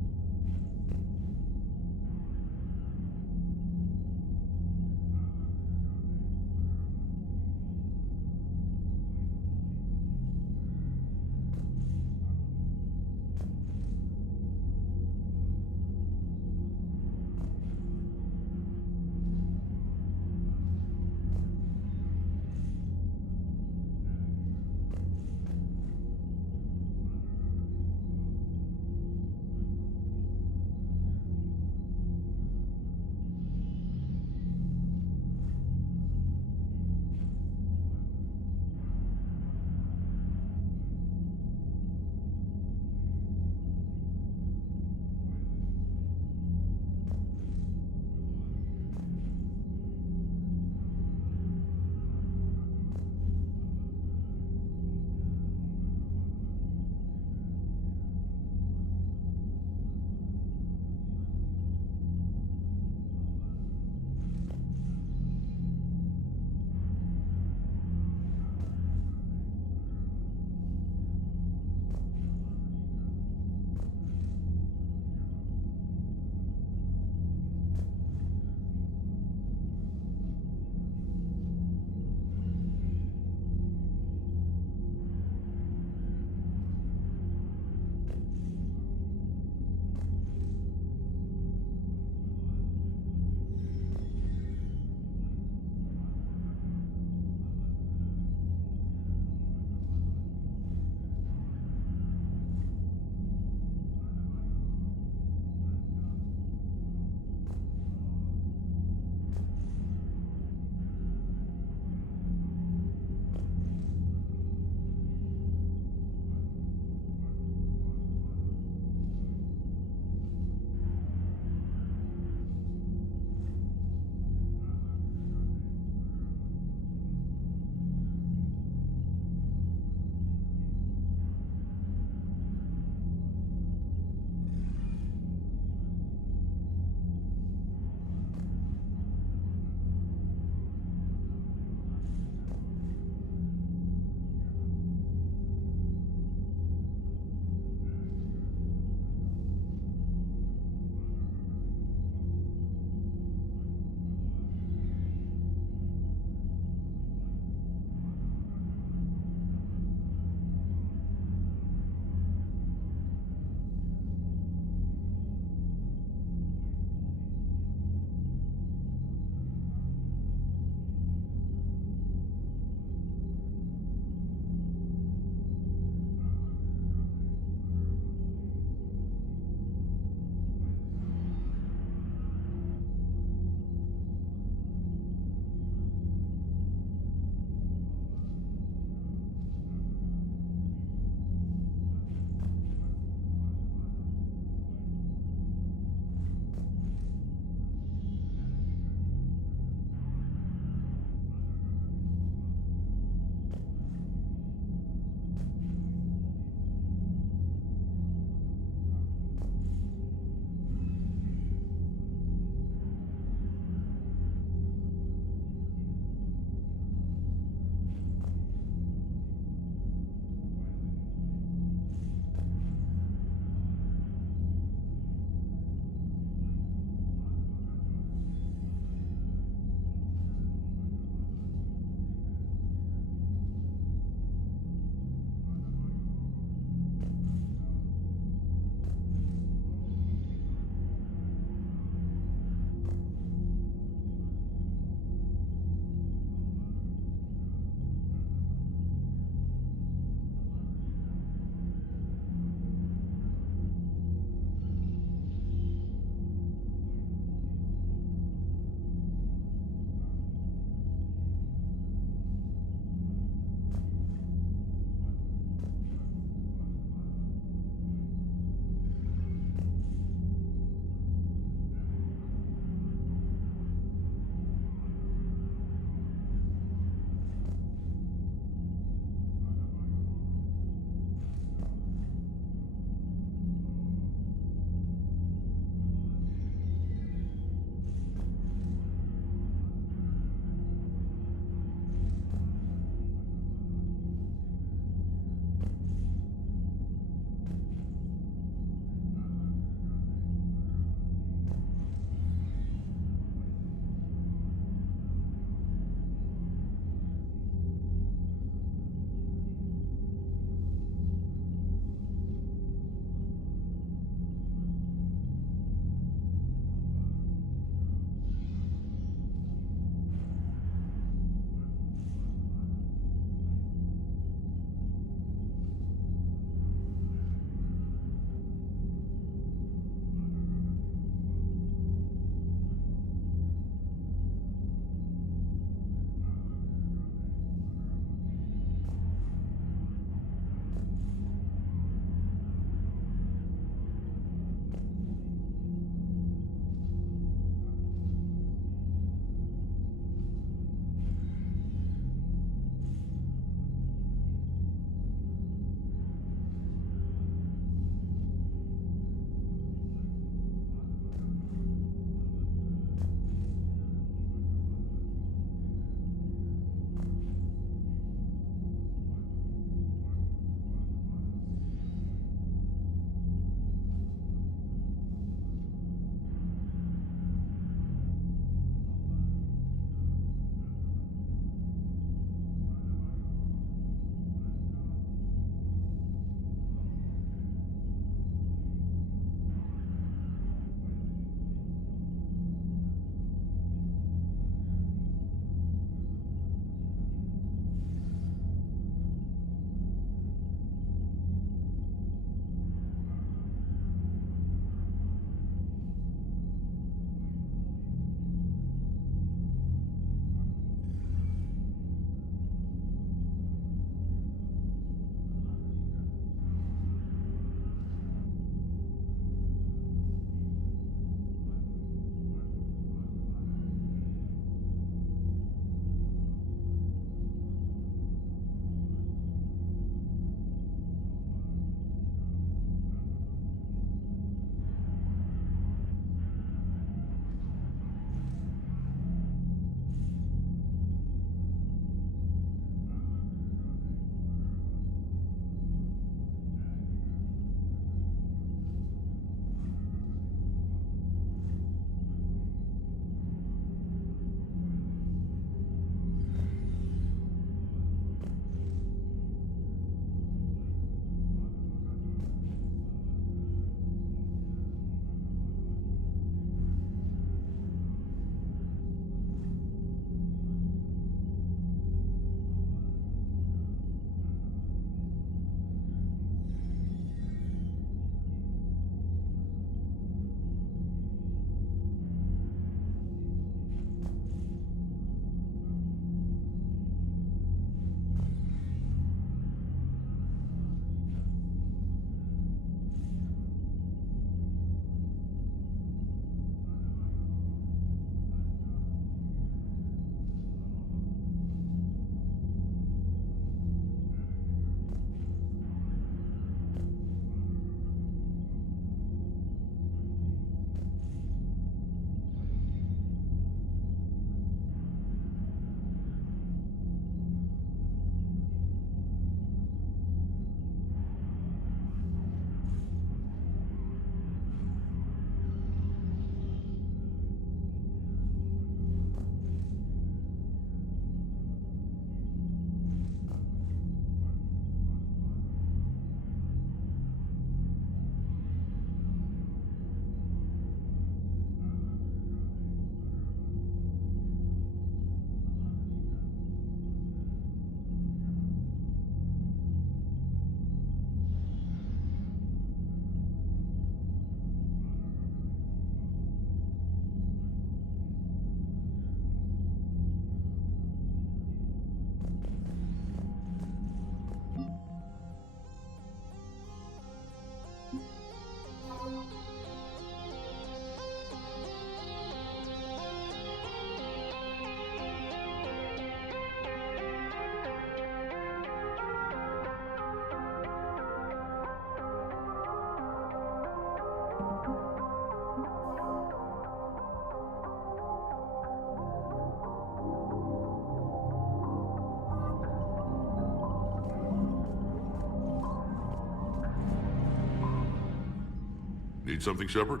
Need something, Shepard?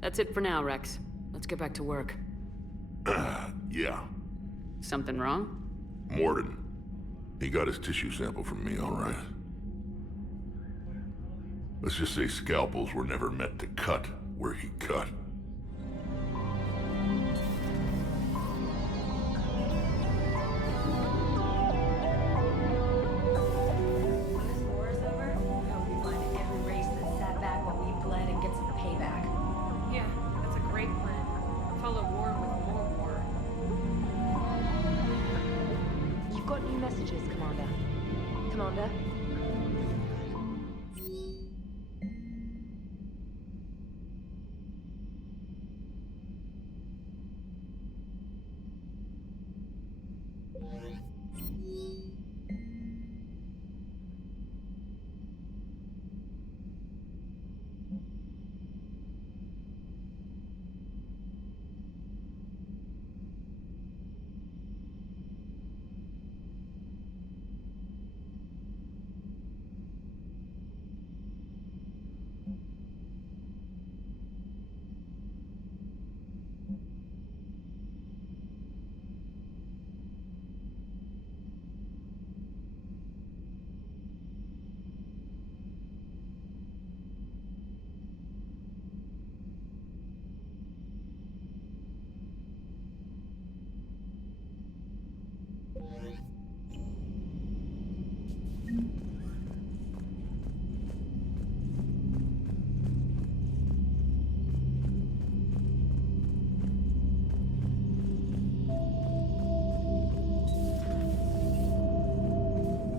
That's it for now, Rex. Let's get back to work. Yeah. Something wrong? Morden. He got his tissue sample from me, all right. Let's just say scalpels were never meant to cut where he cut. When this war is over, I hope we find every race that sat back while we bled and get some payback. Yeah, that's a great plan. Follow war with more war. You've got new messages, Commander. Commander?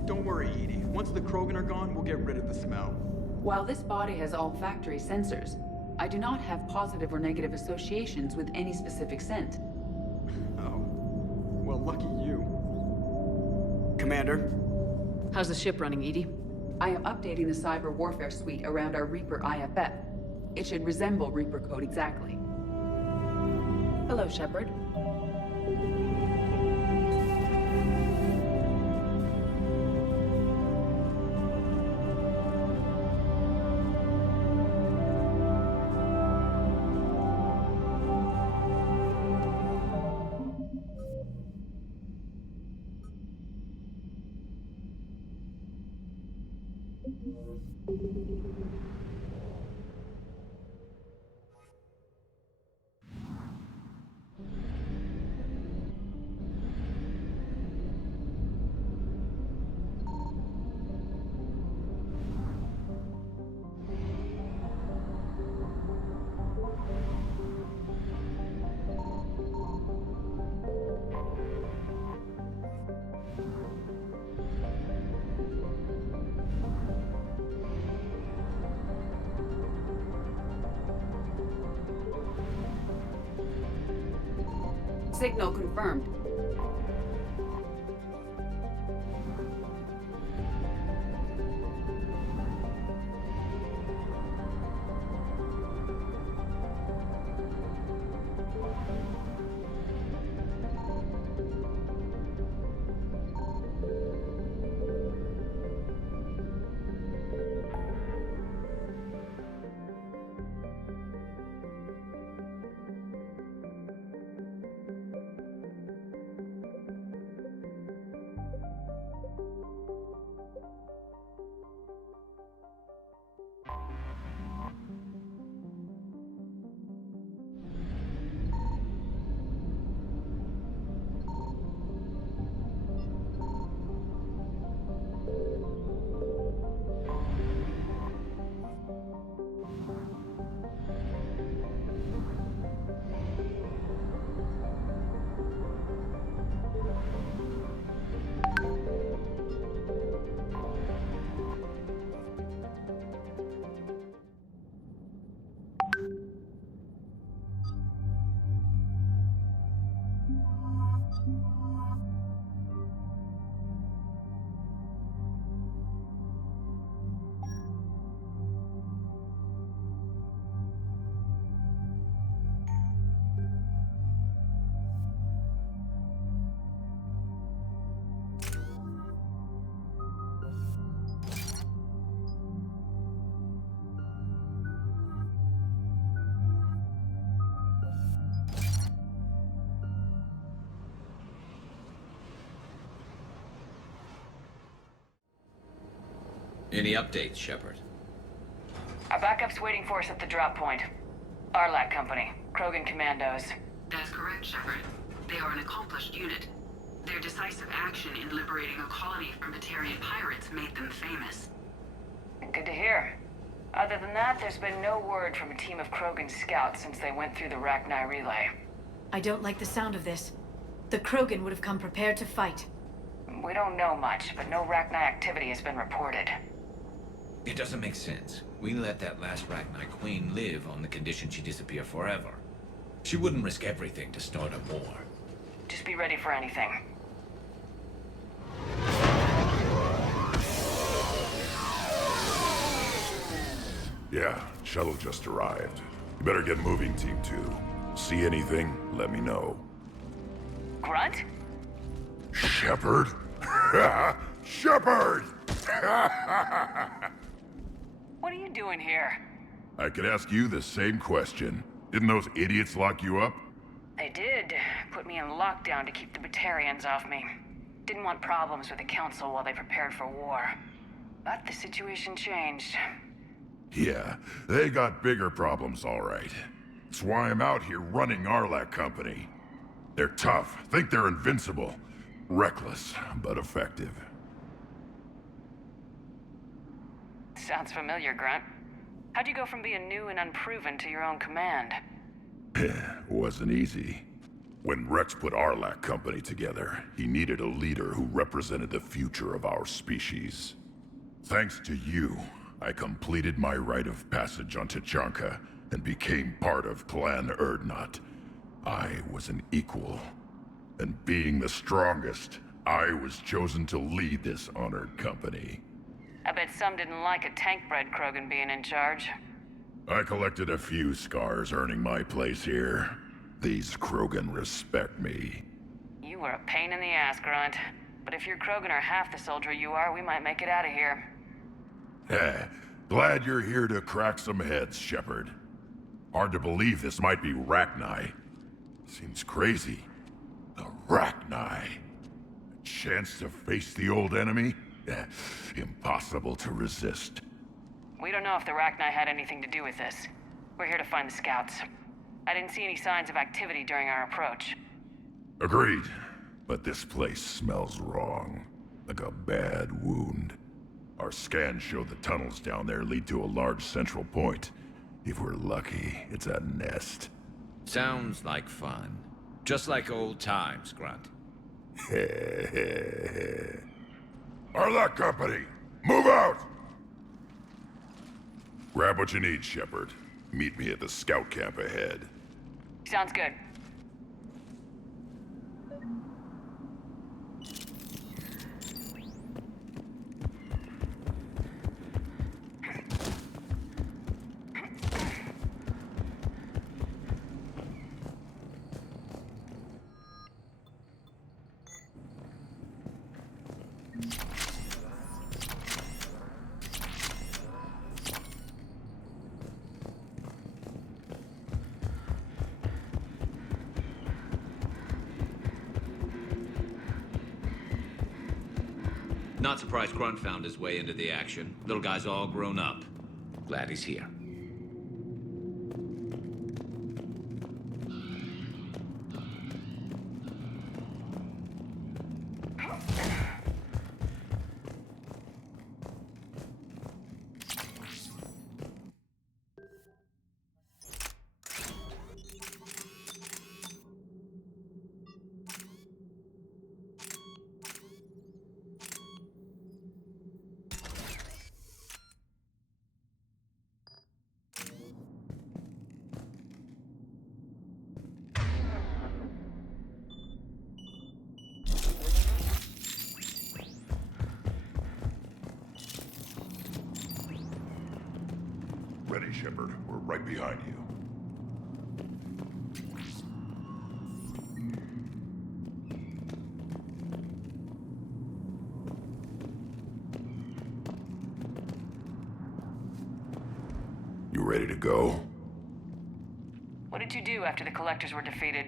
Don't worry, Edie. Once the Krogan are gone, we'll get rid of the smell. While this body has all factory sensors, I do not have positive or negative associations with any specific scent. Oh. Well, lucky you. Commander? How's the ship running, Edie? I am updating the cyber warfare suite around our Reaper IFF. It should resemble Reaper code exactly. Hello, Shepard. Signal confirmed. Any updates, Shepard? Our backup's waiting for us at the drop point. Arlac Company, Krogan Commandos. That's correct, Shepard. They are an accomplished unit. Their decisive action in liberating a colony from Batarian pirates made them famous. Good to hear. Other than that, there's been no word from a team of Krogan scouts since they went through the Rachni relay. I don't like the sound of this. The Krogan would have come prepared to fight. We don't know much, but no Rachni activity has been reported. It doesn't make sense. We let that last Rachni Queen live on the condition she disappear forever. She wouldn't risk everything to start a war. Just be ready for anything. Yeah, shuttle just arrived. You better get moving, Team 2. See anything, let me know. Grunt? Shepard? Shepard! What are you doing here? I could ask you the same question. Didn't those idiots lock you up? They did. Put me in lockdown to keep the Batarians off me. Didn't want problems with the Council while they prepared for war. But the situation changed. Yeah, they got bigger problems, all right. That's why I'm out here running Arlac Company. They're tough, think they're invincible. Reckless, but effective. Sounds familiar, Grunt. How'd you go from being new and unproven to your own command? Wasn't easy. When Rex put Arlac Company together, he needed a leader who represented the future of our species. Thanks to you, I completed my rite of passage on Tachanka and became part of Clan Erdnot. I was an equal. And being the strongest, I was chosen to lead this honored company. I bet some didn't like a tank-bred Krogan being in charge. I collected a few scars earning my place here. These Krogan respect me. You were a pain in the ass, Grunt. But if your Krogan are half the soldier you are, we might make it out of here. Glad you're here to crack some heads, Shepard. Hard to believe this might be Rachni. Seems crazy. The Rachni. A chance to face the old enemy? Impossible to resist. We don't know if the Rachni had anything to do with this. We're here to find the scouts. I didn't see any signs of activity during our approach. Agreed. But this place smells wrong. Like a bad wound. Our scans show the tunnels down there lead to a large central point. If we're lucky, it's a nest. Sounds like fun. Just like old times, Grunt. Arlac Company, move out! Grab what you need, Shepard. Meet me at the scout camp ahead. Sounds good. Not surprised Grunt found his way into the action. Little guy's all grown up. Glad he's here. Ready, Shepard. We're right behind you. You ready to go? What did you do after the Collectors were defeated?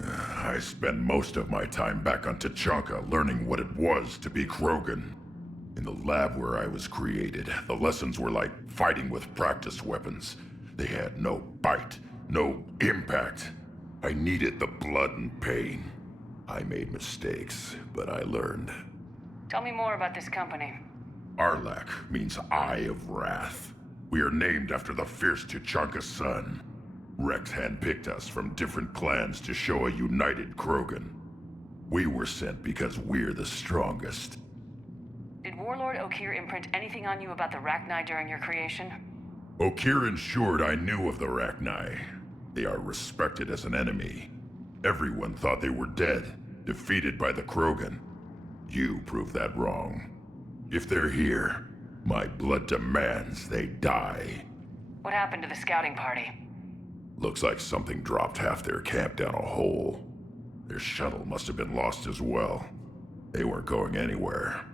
I spent most of my time back on Tachanka learning what it was to be Krogan. In the lab where I was created, the lessons were like fighting with practice weapons. They had no bite, no impact. I needed the blood and pain. I made mistakes, but I learned. Tell me more about this company. Arlak means Eye of Wrath. We are named after the fierce Tuchanka sun. Rex handpicked us from different clans to show a united Krogan. We were sent because we're the strongest. Did Warlord Okeer imprint anything on you about the Rachni during your creation? Okeer ensured I knew of the Rachni. They are respected as an enemy. Everyone thought they were dead, defeated by the Krogan. You proved that wrong. If they're here, my blood demands they die. What happened to the scouting party? Looks like something dropped half their camp down a hole. Their shuttle must have been lost as well. They weren't going anywhere.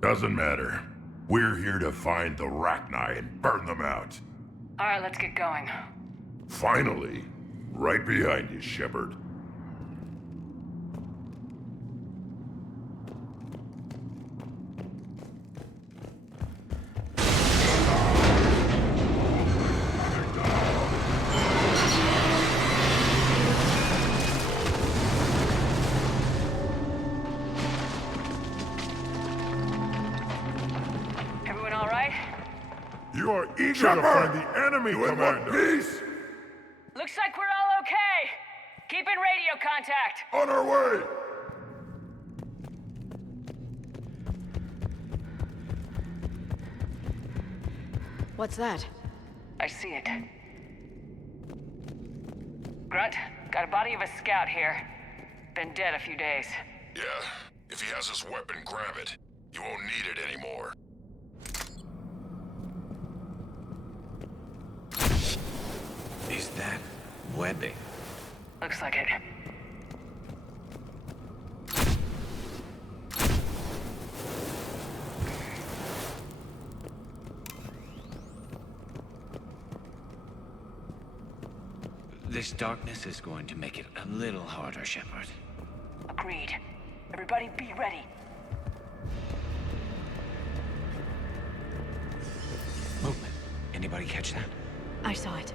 Doesn't matter. We're here to find the Rachni and burn them out. All right, let's get going. Finally. Right behind you, Shepard. You are eager to find the enemy, Commander. Peace? Looks like we're all okay. Keep in radio contact. On our way. What's that? I see it. Grunt, got a body of a scout here. Been dead a few days. Yeah, if he has his weapon, grab it. You won't need it anymore. Is that webbing? Looks like it. This darkness is going to make it a little harder, Shepard. Agreed. Everybody be ready. Movement. Anybody catch that? I saw it.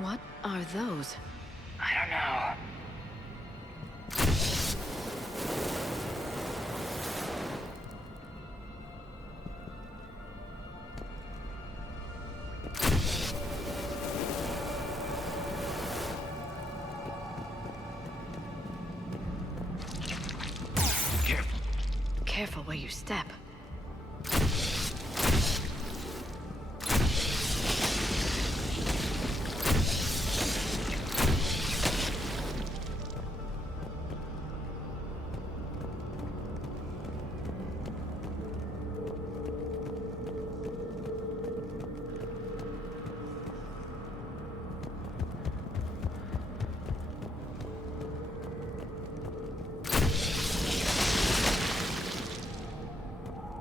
What are those? I don't know. Careful where you step.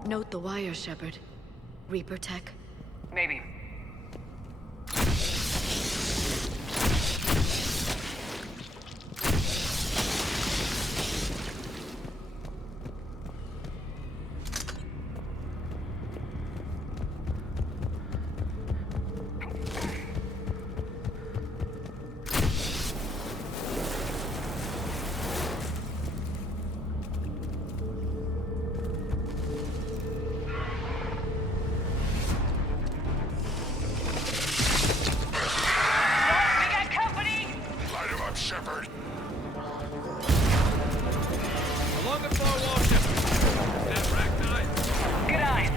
Note the wire, Shepard. Reaper tech? Maybe. Shepard. Along the far wall, Shepard. That Rachni. Good eye.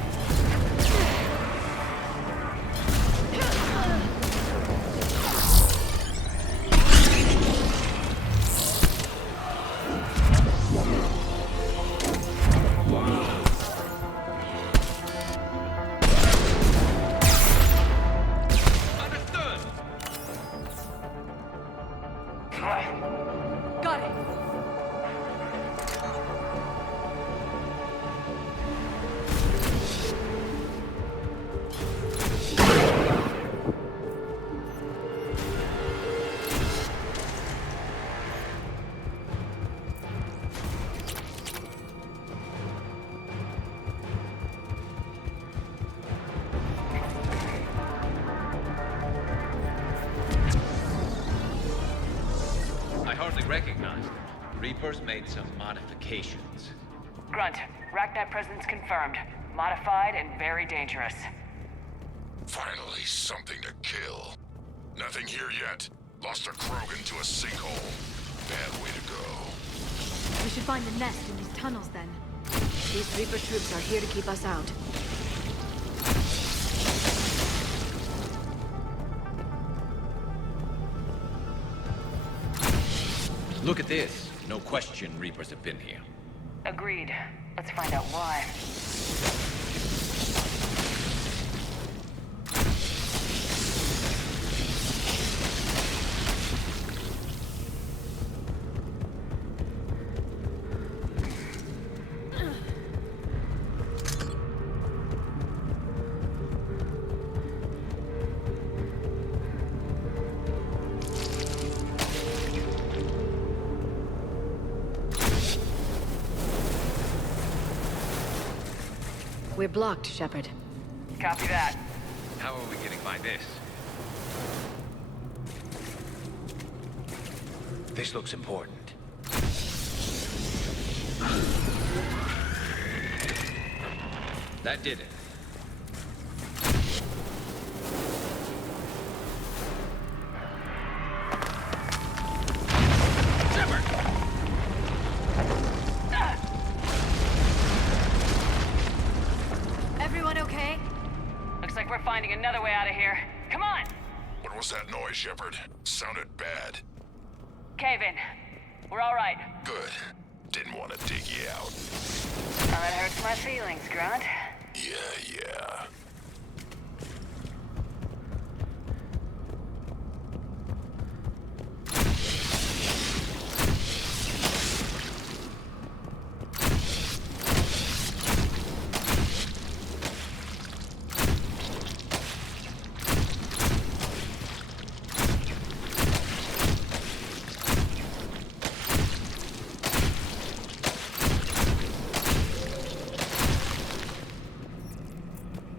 Got it. recognize them. Reapers made some modifications. Grunt, Rachni presence confirmed. Modified and very dangerous. Finally, something to kill. Nothing here yet. Lost a Krogan to a sinkhole. Bad way to go. We should find the nest in these tunnels then. These Reaper troops are here to keep us out. Look at this. No question Reapers have been here. Agreed. Let's find out why. We're blocked, Shepard. Copy that. How are we getting by this? This looks important. That did it. Everyone okay? Looks like we're finding another way out of here. Come on! What was that noise, Shepard? Sounded bad. Cave in. We're all right. Good. Didn't want to dig you out. Well, that hurts my feelings, Grunt. Yeah.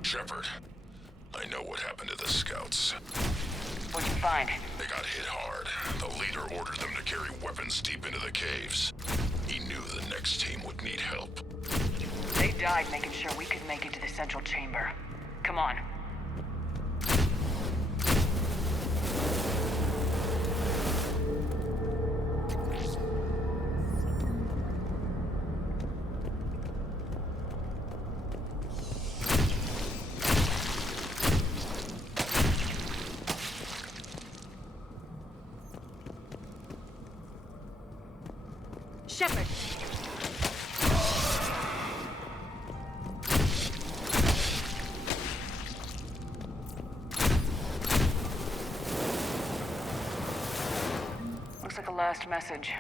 Shepard, I know what happened to the scouts. What'd you find? They got hit hard. The leader ordered them to carry weapons deep into the caves. He knew the next team would need help. They died making sure we could make it to the central chamber. Come on. Shepard! Looks like a last message.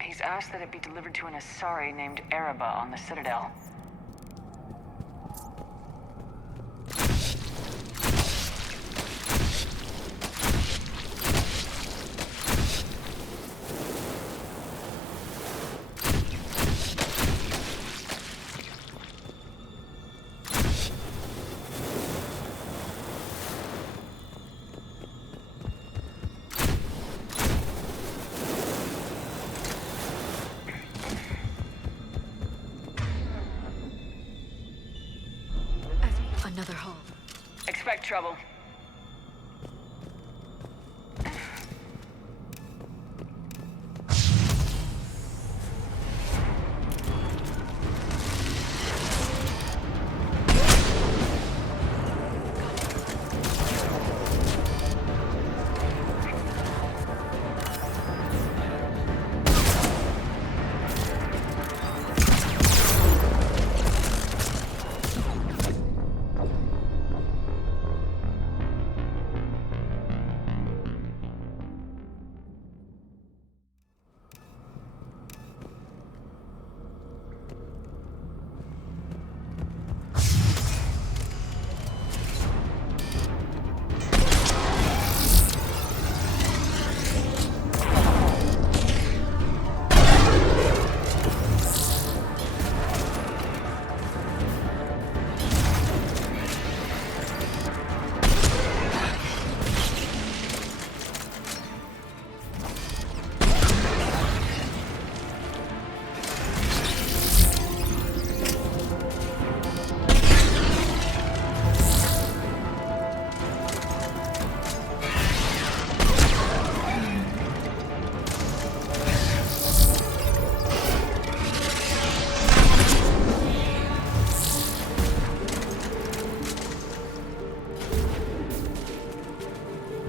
He's asked that it be delivered to an Asari named Ereba on the Citadel. Another hole. Expect trouble.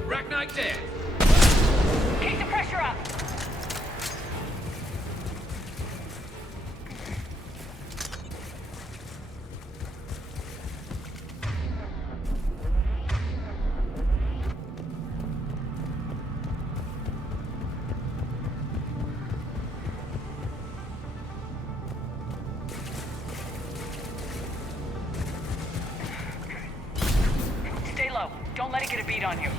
Rachni dead! Keep the pressure up! Stay low. Don't let it get a beat on you.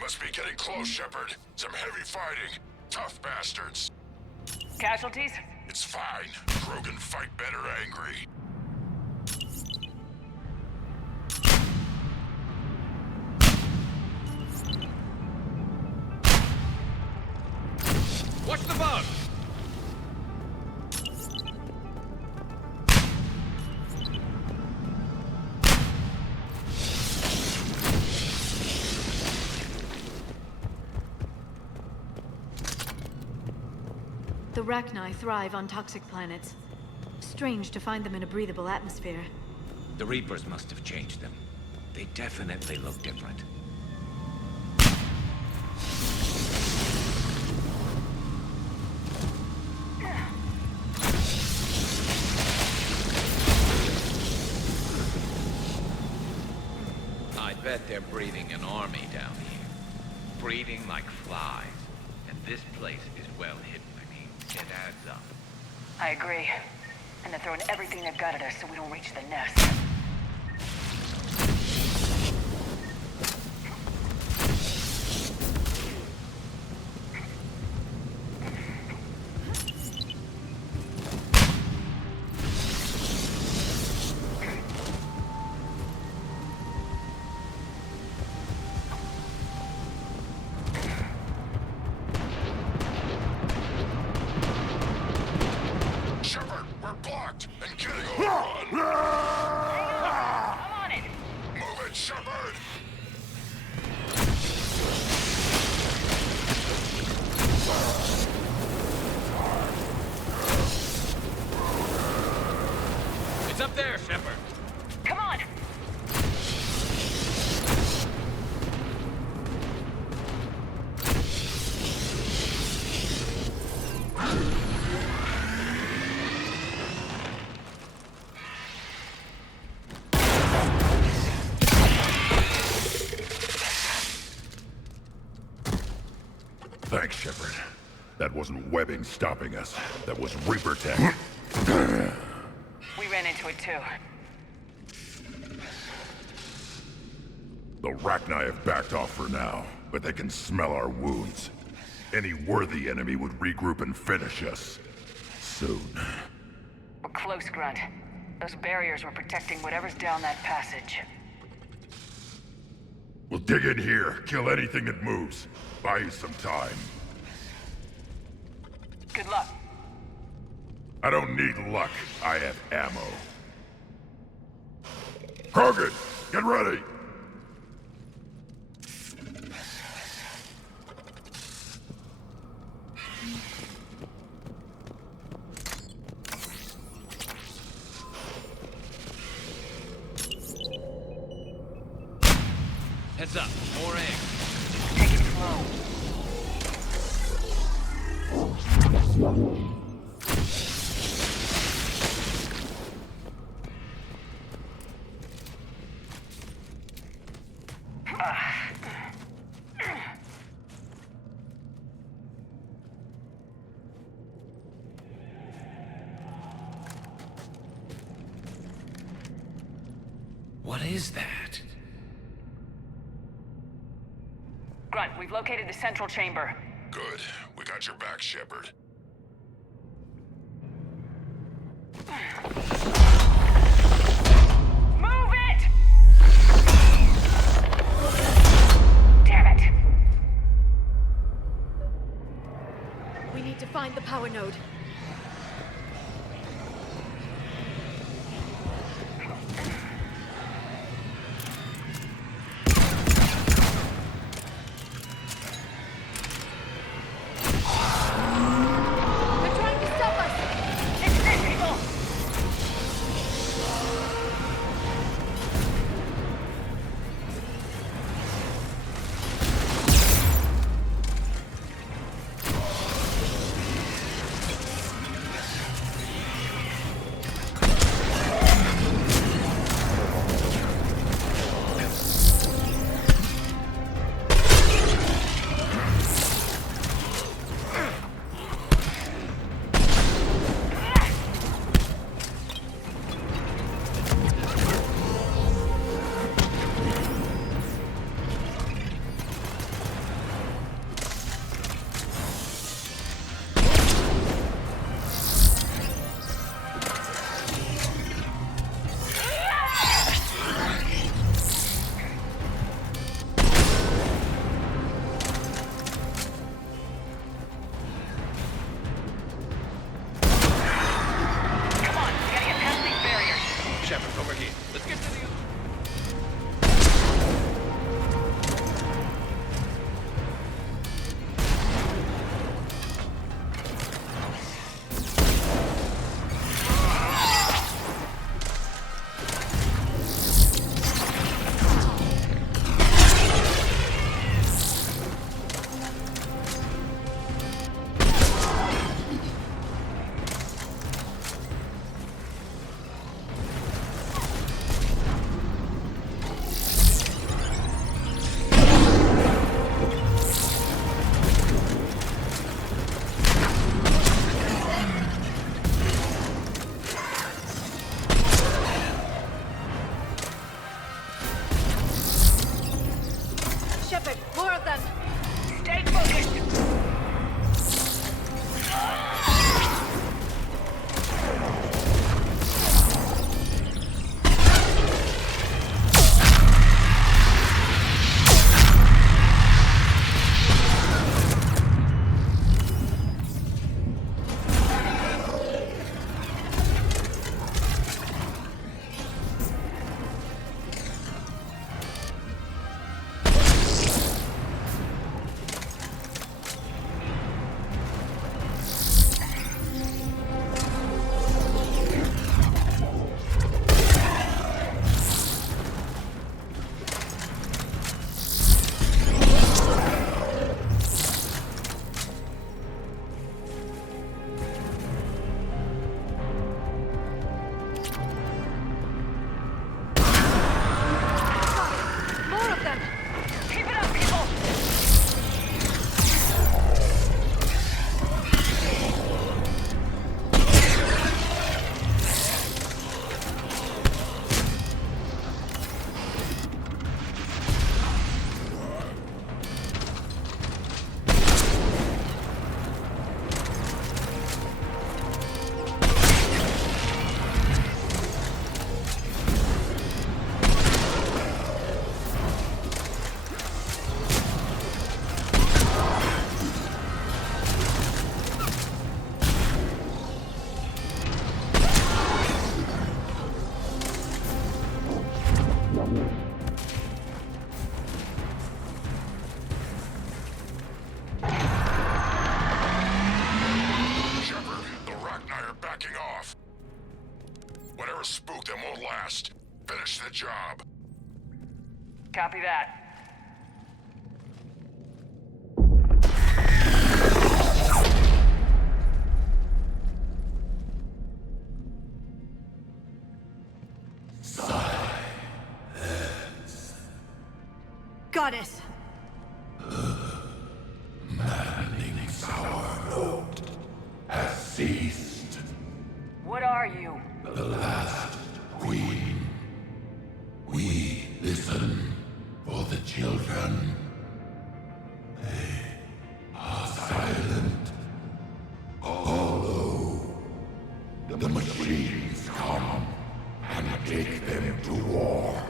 Must be getting close, Shepard. Some heavy fighting. Tough bastards. Casualties? It's fine. Krogan fight better angry. Watch the bug! The Rachni thrive on toxic planets. Strange to find them in a breathable atmosphere. The Reapers must have changed them. They definitely look different. I bet they're breeding an army down here. Breeding like flies. And this place is well hidden. It adds up. I agree. And they're throwing everything they've got at us so we don't reach the nest. It's up there, Shepard. Come on! Thanks, Shepard. That wasn't webbing stopping us. That was Reaper tech. We ran into it too. The Rachni have backed off for now, but they can smell our wounds. Any worthy enemy would regroup and finish us. Soon. We're close, Grunt. Those barriers were protecting whatever's down that passage. We'll dig in here, kill anything that moves. Buy you some time. Good luck. I don't need luck. I have ammo. Krogan, get ready! Heads up, more aim. Take it slow. What is that? Grunt, we've located the central chamber. Good. We got your back, Shepard. Move it! Damn it! We need to find the power node. Whatever spooked them won't last. Finish the job. Copy that. Goddess! Maddening's our note has ceased. What are you? The last queen. We listen for the children. They are silent. Although the machines come and take them to war,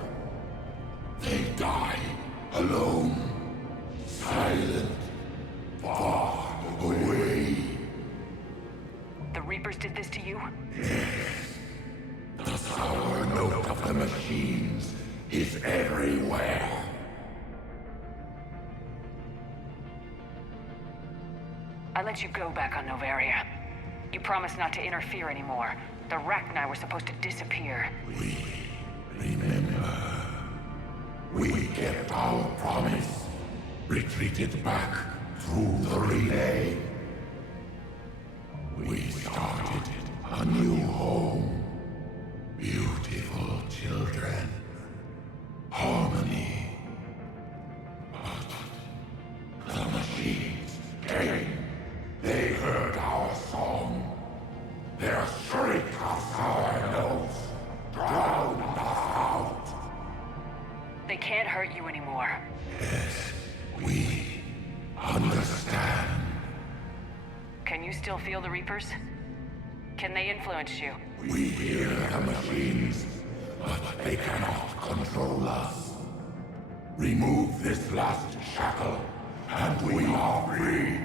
they die alone, silent, far away. The Reapers did this to you? The sour note of the machines is everywhere. I let you go back on Novaria. You promised not to interfere anymore. The Rachni were supposed to disappear. Remember, we kept our promise. Retreated back through the relay. We started a new home. Beautiful children. Harmony. But the machines came. They heard our song. Their shriek of sour notes drowned us out. They can't hurt you anymore. Yes, we understand. Can you still feel the Reapers? Can they influence you? We hear the machines, but they cannot control us. Remove this last shackle, and we are free.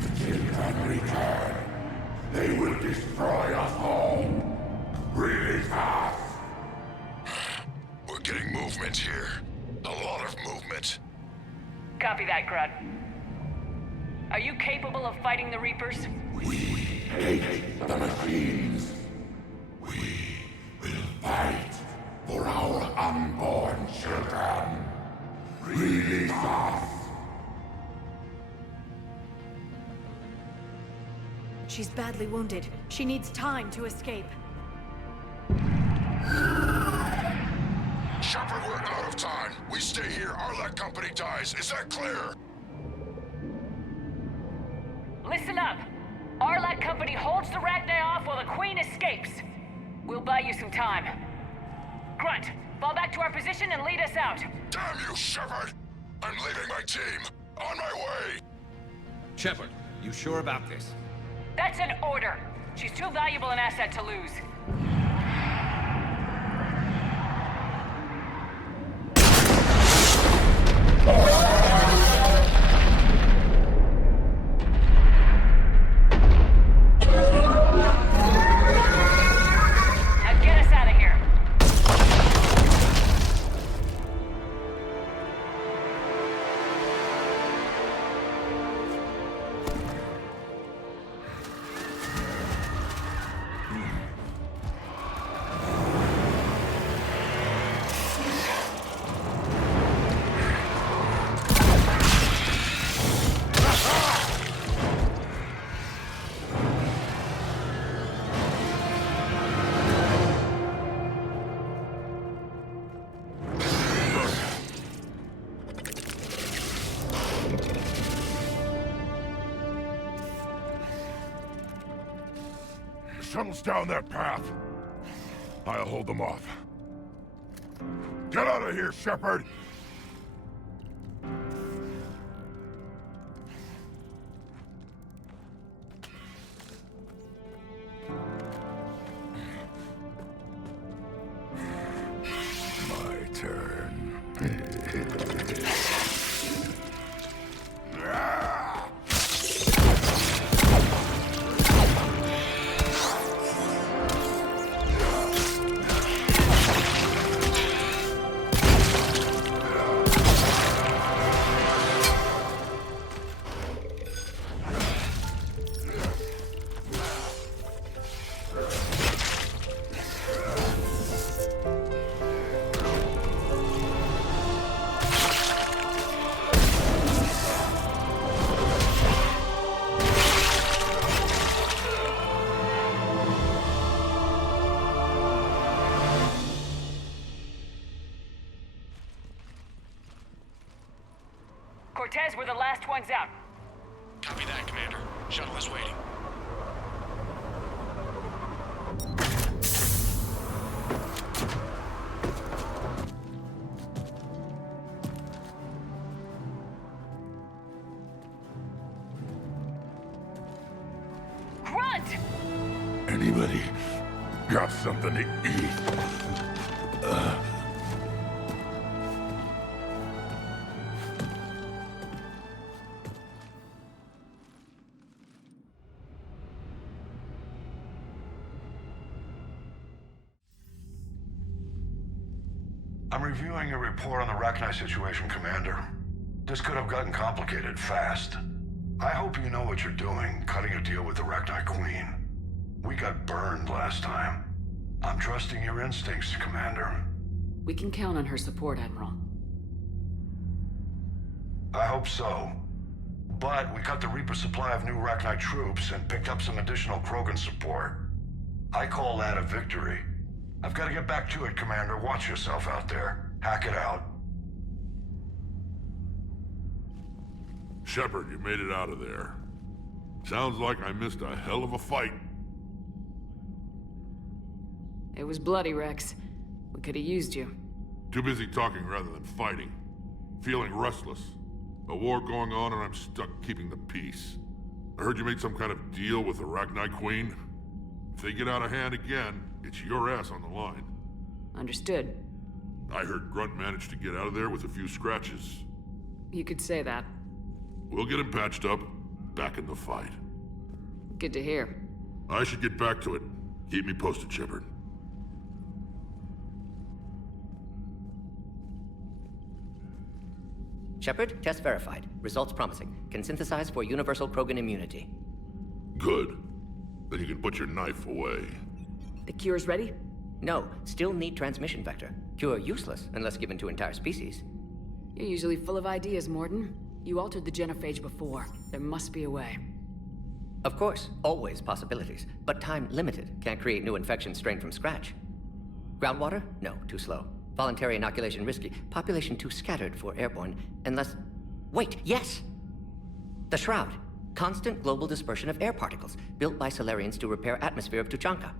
The children return. They will destroy us all. Really fast. We're getting movement here. A lot of movement. Copy that, Grud. Are you capable of fighting the Reapers? We hate the machines. We will fight for our unborn children. Release us. She's badly wounded. She needs time to escape. Shepard, we're out of time. We stay here, Arlec Company dies. Is that clear? Listen up. Arlec Company holds the Rachni off while the Queen escapes. We'll buy you some time. Grunt, fall back to our position and lead us out. Damn you, Shepard! I'm leaving my team. On my way. Shepard, you sure about this? That's an order. She's too valuable an asset to lose. Now get us out of here. Shuttle's down that path. I'll hold them off. Get out of here, Shepard! My turn. Cortez were the last ones out. Copy that, Commander. Shuttle is waiting. Grunt! Anybody got something to eat? I'm reviewing your report on the Rachni situation, Commander. This could have gotten complicated fast. I hope you know what you're doing, cutting a deal with the Rachni Queen. We got burned last time. I'm trusting your instincts, Commander. We can count on her support, Admiral. I hope so. But we cut the Reaper supply of new Rachni troops and picked up some additional Krogan support. I call that a victory. I've got to get back to it, Commander. Watch yourself out there. Hack it out. Shepard, you made it out of there. Sounds like I missed a hell of a fight. It was bloody, Rex. We could have used you. Too busy talking rather than fighting. Feeling restless. A war going on and I'm stuck keeping the peace. I heard you made some kind of deal with the Rachni Queen. If they get out of hand again, it's your ass on the line. Understood. I heard Grunt managed to get out of there with a few scratches. You could say that. We'll get him patched up, back in the fight. Good to hear. I should get back to it. Keep me posted, Shepard. Shepard, test verified. Results promising. Can synthesize for universal Krogan immunity. Good. Then you can put your knife away. The cure's ready? No, still need transmission vector. Cure useless unless given to entire species. You're usually full of ideas, Morden. You altered the genophage before. There must be a way. Of course, always possibilities, but time limited. Can't create new infections strained from scratch. Groundwater? No, too slow. Voluntary inoculation risky. Population too scattered for airborne, unless... Wait, yes! The Shroud. Constant global dispersion of air particles, built by Solarians to repair atmosphere of Tuchanka.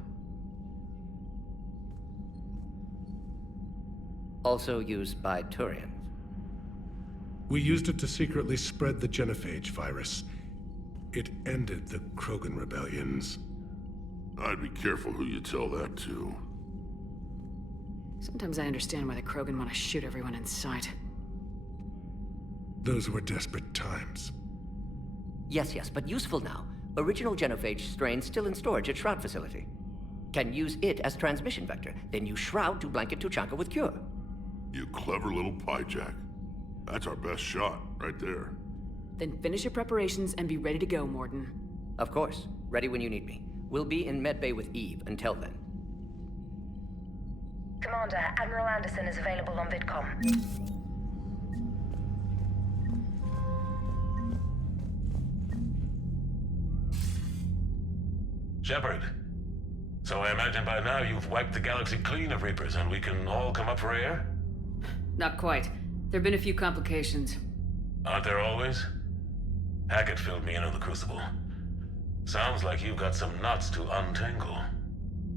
Also used by Turians. We used it to secretly spread the genophage virus. It ended the Krogan rebellions. I'd be careful who you tell that to. Sometimes I understand why the Krogan want to shoot everyone in sight. Those were desperate times. Yes, but useful now. Original genophage strain still in storage at Shroud facility. Can use it as transmission vector, then use Shroud to blanket Tuchanka with cure. You clever little pyjack. That's our best shot, right there. Then finish your preparations and be ready to go, Morden. Of course. Ready when you need me. We'll be in medbay with Eve until then. Commander, Admiral Anderson is available on VidCom. Shepard. So I imagine by now you've wiped the galaxy clean of Reapers and we can all come up for air? Not quite. There've been a few complications. Aren't there always? Hackett filled me in on the Crucible. Sounds like you've got some knots to untangle.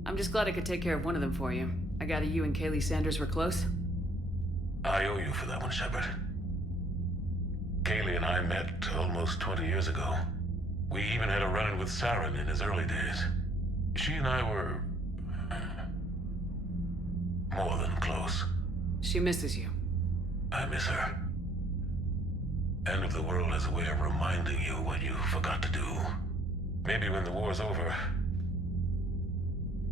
I'm just glad I could take care of one of them for you. I gather you and Kaylee Sanders were close? I owe you for that one, Shepard. Kaylee and I met almost 20 years ago. We even had a run-in with Saren in his early days. She and I were... more than close. She misses you. I miss her. End of the world has a way of reminding you what you forgot to do. Maybe when the war's over,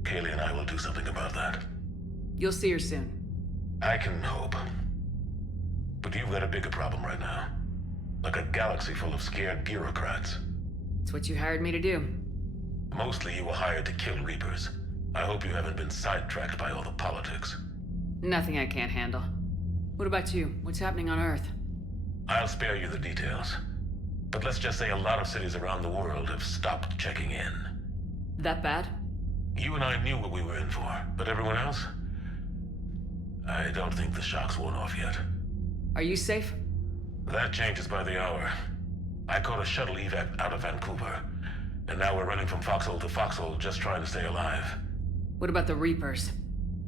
Kaylee and I will do something about that. You'll see her soon. I can hope. But you've got a bigger problem right now. Like a galaxy full of scared bureaucrats. It's what you hired me to do. Mostly you were hired to kill Reapers. I hope you haven't been sidetracked by all the politics. Nothing I can't handle. What about you? What's happening on Earth? I'll spare you the details. But let's just say a lot of cities around the world have stopped checking in. That bad? You and I knew what we were in for, but everyone else? I don't think the shock's worn off yet. Are you safe? That changes by the hour. I caught a shuttle evac out of Vancouver, and now we're running from foxhole to foxhole just trying to stay alive. What about the Reapers?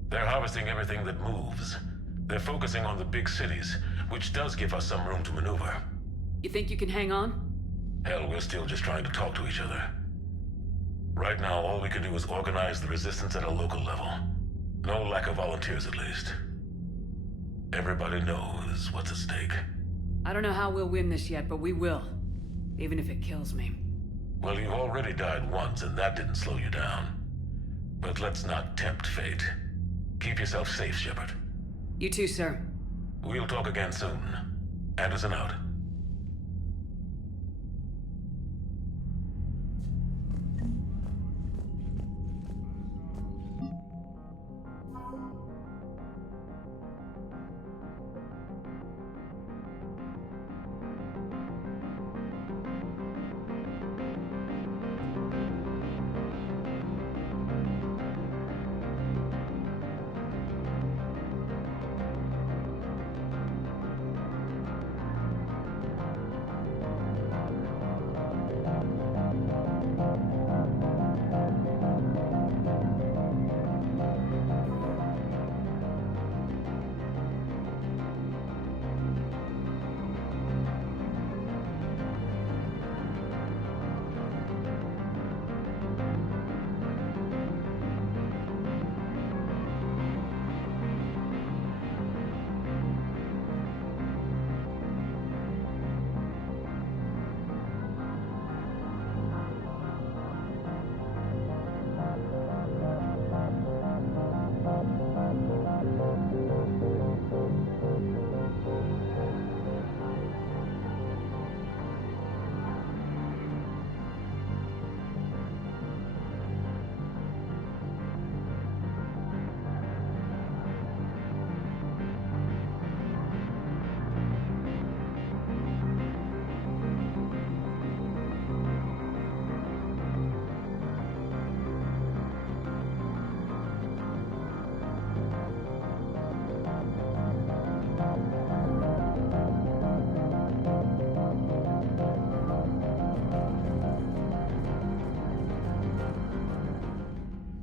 They're harvesting everything that moves. They're focusing on the big cities, which does give us some room to maneuver. You think you can hang on? Hell, we're still just trying to talk to each other. Right now, all we can do is organize the resistance at a local level. No lack of volunteers, at least. Everybody knows what's at stake. I don't know how we'll win this yet, but we will. Even if it kills me. Well, you've already died once, and that didn't slow you down. But let's not tempt fate. Keep yourself safe, Shepard. You too, sir. We'll talk again soon. Anderson out.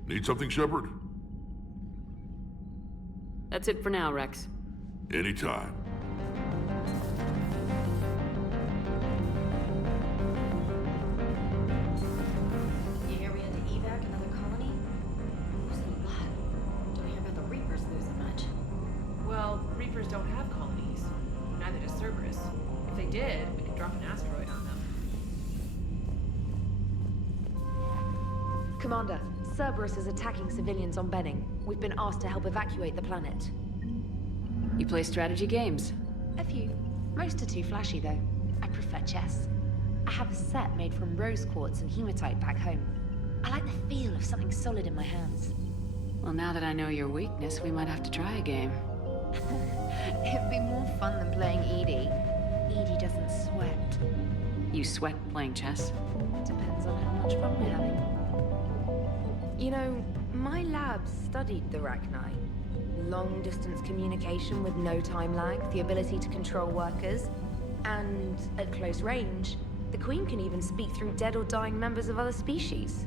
Need something, Shepard? That's it for now, Rex. Anytime. You hear we had to evac another colony? Losing a lot. Don't hear about the Reapers losing much. Well, Reapers don't have colonies. Neither does Cerberus. If they did, we could drop an asteroid on them. Commander, Cerberus is attacking civilians on Benning. We've been asked to help evacuate the planet. You play strategy games? A few. Most are too flashy, though. I prefer chess. I have a set made from rose quartz and hematite back home. I like the feel of something solid in my hands. Well, now that I know your weakness, we might have to try a game. It'd be more fun than playing Edie. Edie doesn't sweat. You sweat playing chess? Depends on how much fun we're having. You know, my lab studied the Rachni. Long-distance communication with no time lag, the ability to control workers, and at close range, the Queen can even speak through dead or dying members of other species.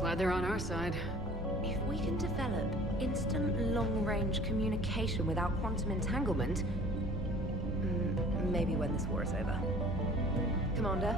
Glad they're on our side. If we can develop instant long-range communication without quantum entanglement, maybe when this war is over. Commander?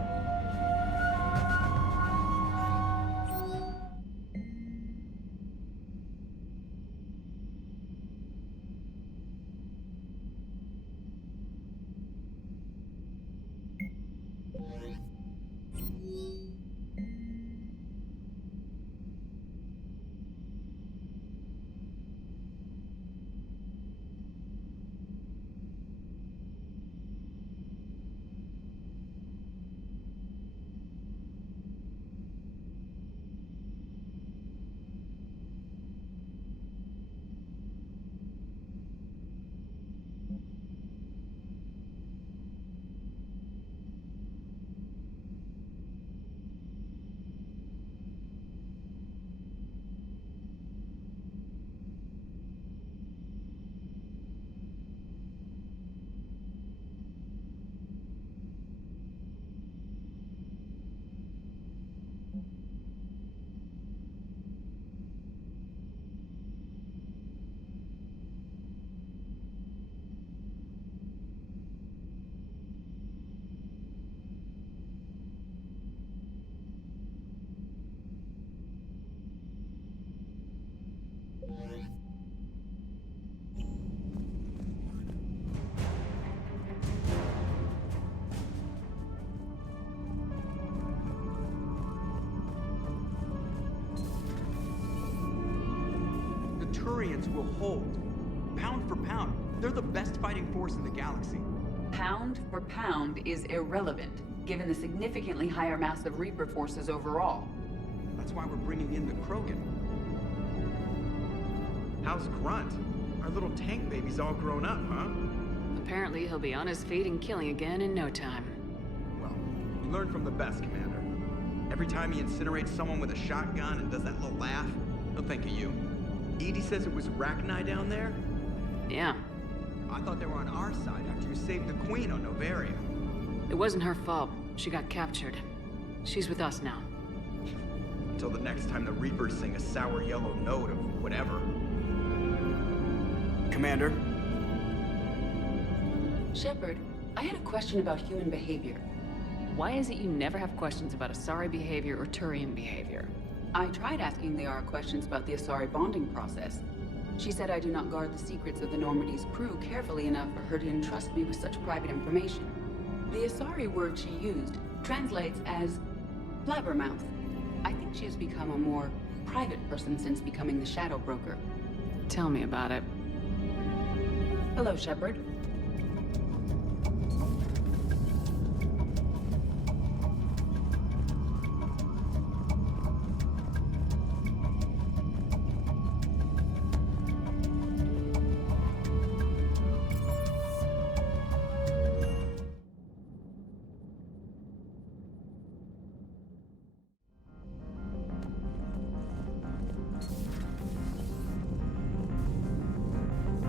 Turians will hold. Pound for pound, they're the best fighting force in the galaxy. Pound for pound is irrelevant, given the significantly higher mass of Reaper forces overall. That's why we're bringing in the Krogan. How's Grunt? Our little tank baby's all grown up, huh? Apparently he'll be on his feet and killing again in no time. Well, you learn from the best, Commander. Every time he incinerates someone with a shotgun and does that little laugh, he'll think of you. Edie says it was Rachni down there? Yeah. I thought they were on our side after you saved the Queen on Noveria. It wasn't her fault. She got captured. She's with us now. Until the next time the Reapers sing a sour yellow note of whatever. Commander? Shepard, I had a question about human behavior. Why is it you never have questions about Asari behavior or Turian behavior? I tried asking Liara questions about the Asari bonding process. She said I do not guard the secrets of the Normandy's crew carefully enough for her to entrust me with such private information. The Asari word she used translates as blabbermouth. I think she has become a more private person since becoming the Shadow Broker. Tell me about it. Hello, Shepard.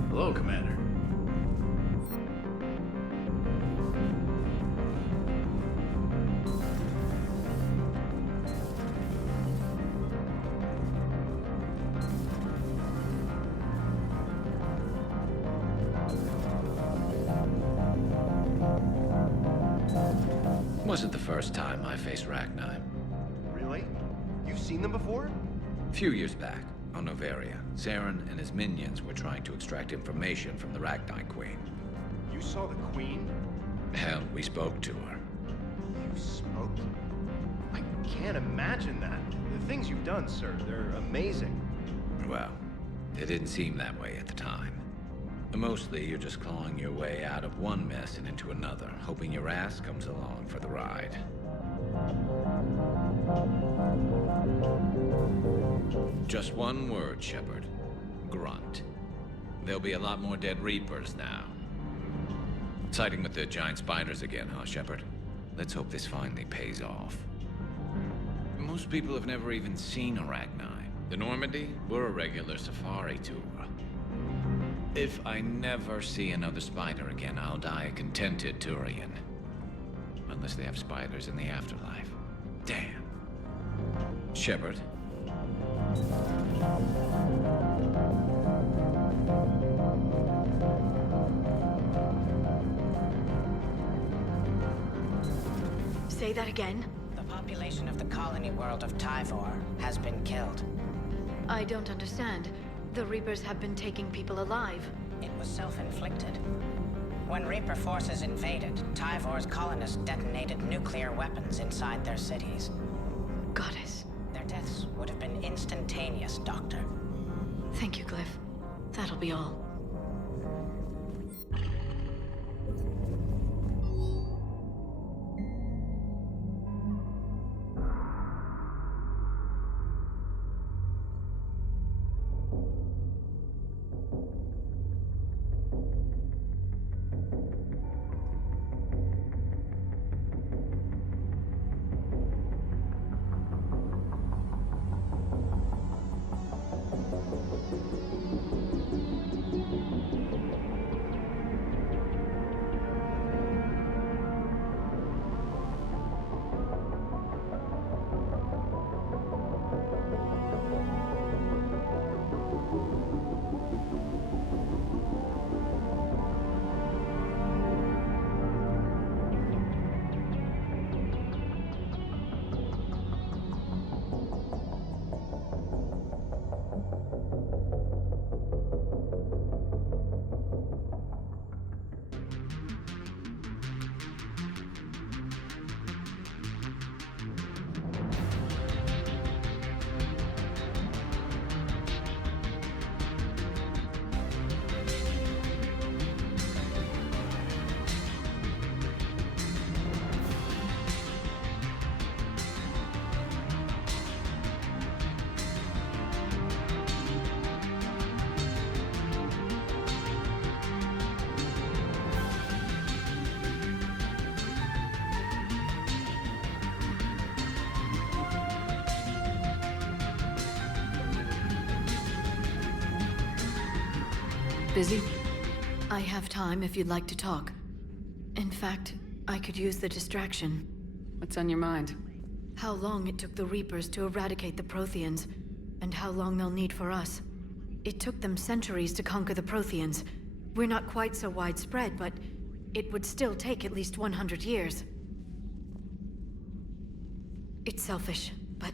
Hello, Commander. Wasn't the first time I faced Rachni. Really? You've seen them before? A few years back, on Noveria, Saren and his minions were trying to extract information from the Rachni Queen. You saw the Queen? Hell, we spoke to her. You spoke? I can't imagine that. The things you've done, sir, they're amazing. Well, it didn't seem that way at the time. Mostly, you're just clawing your way out of one mess and into another, hoping your ass comes along for the ride. Just one word, Shepard. Grunt. There'll be a lot more dead Reapers now. Siding with the giant spiders again, huh, Shepard? Let's hope this finally pays off. Most people have never even seen Arachni. The Normandy, we're a regular safari tour. If I never see another spider again, I'll die a contented Turian. Unless they have spiders in the afterlife. Damn. Shepard. Say that again? The population of the colony world of Tyvor has been killed. I don't understand. The Reapers have been taking people alive. It was self-inflicted. When Reaper forces invaded, Tyvor's colonists detonated nuclear weapons inside their cities. Goddess. Their deaths would have been instantaneous, Doctor. Thank you, Glyph. That'll be all. Busy? I have time if you'd like to talk. In fact, I could use the distraction. What's on your mind? How long it took the Reapers to eradicate the Protheans, and how long they'll need for us. It took them centuries to conquer the Protheans. We're not quite so widespread, but it would still take at least 100 years. It's selfish, but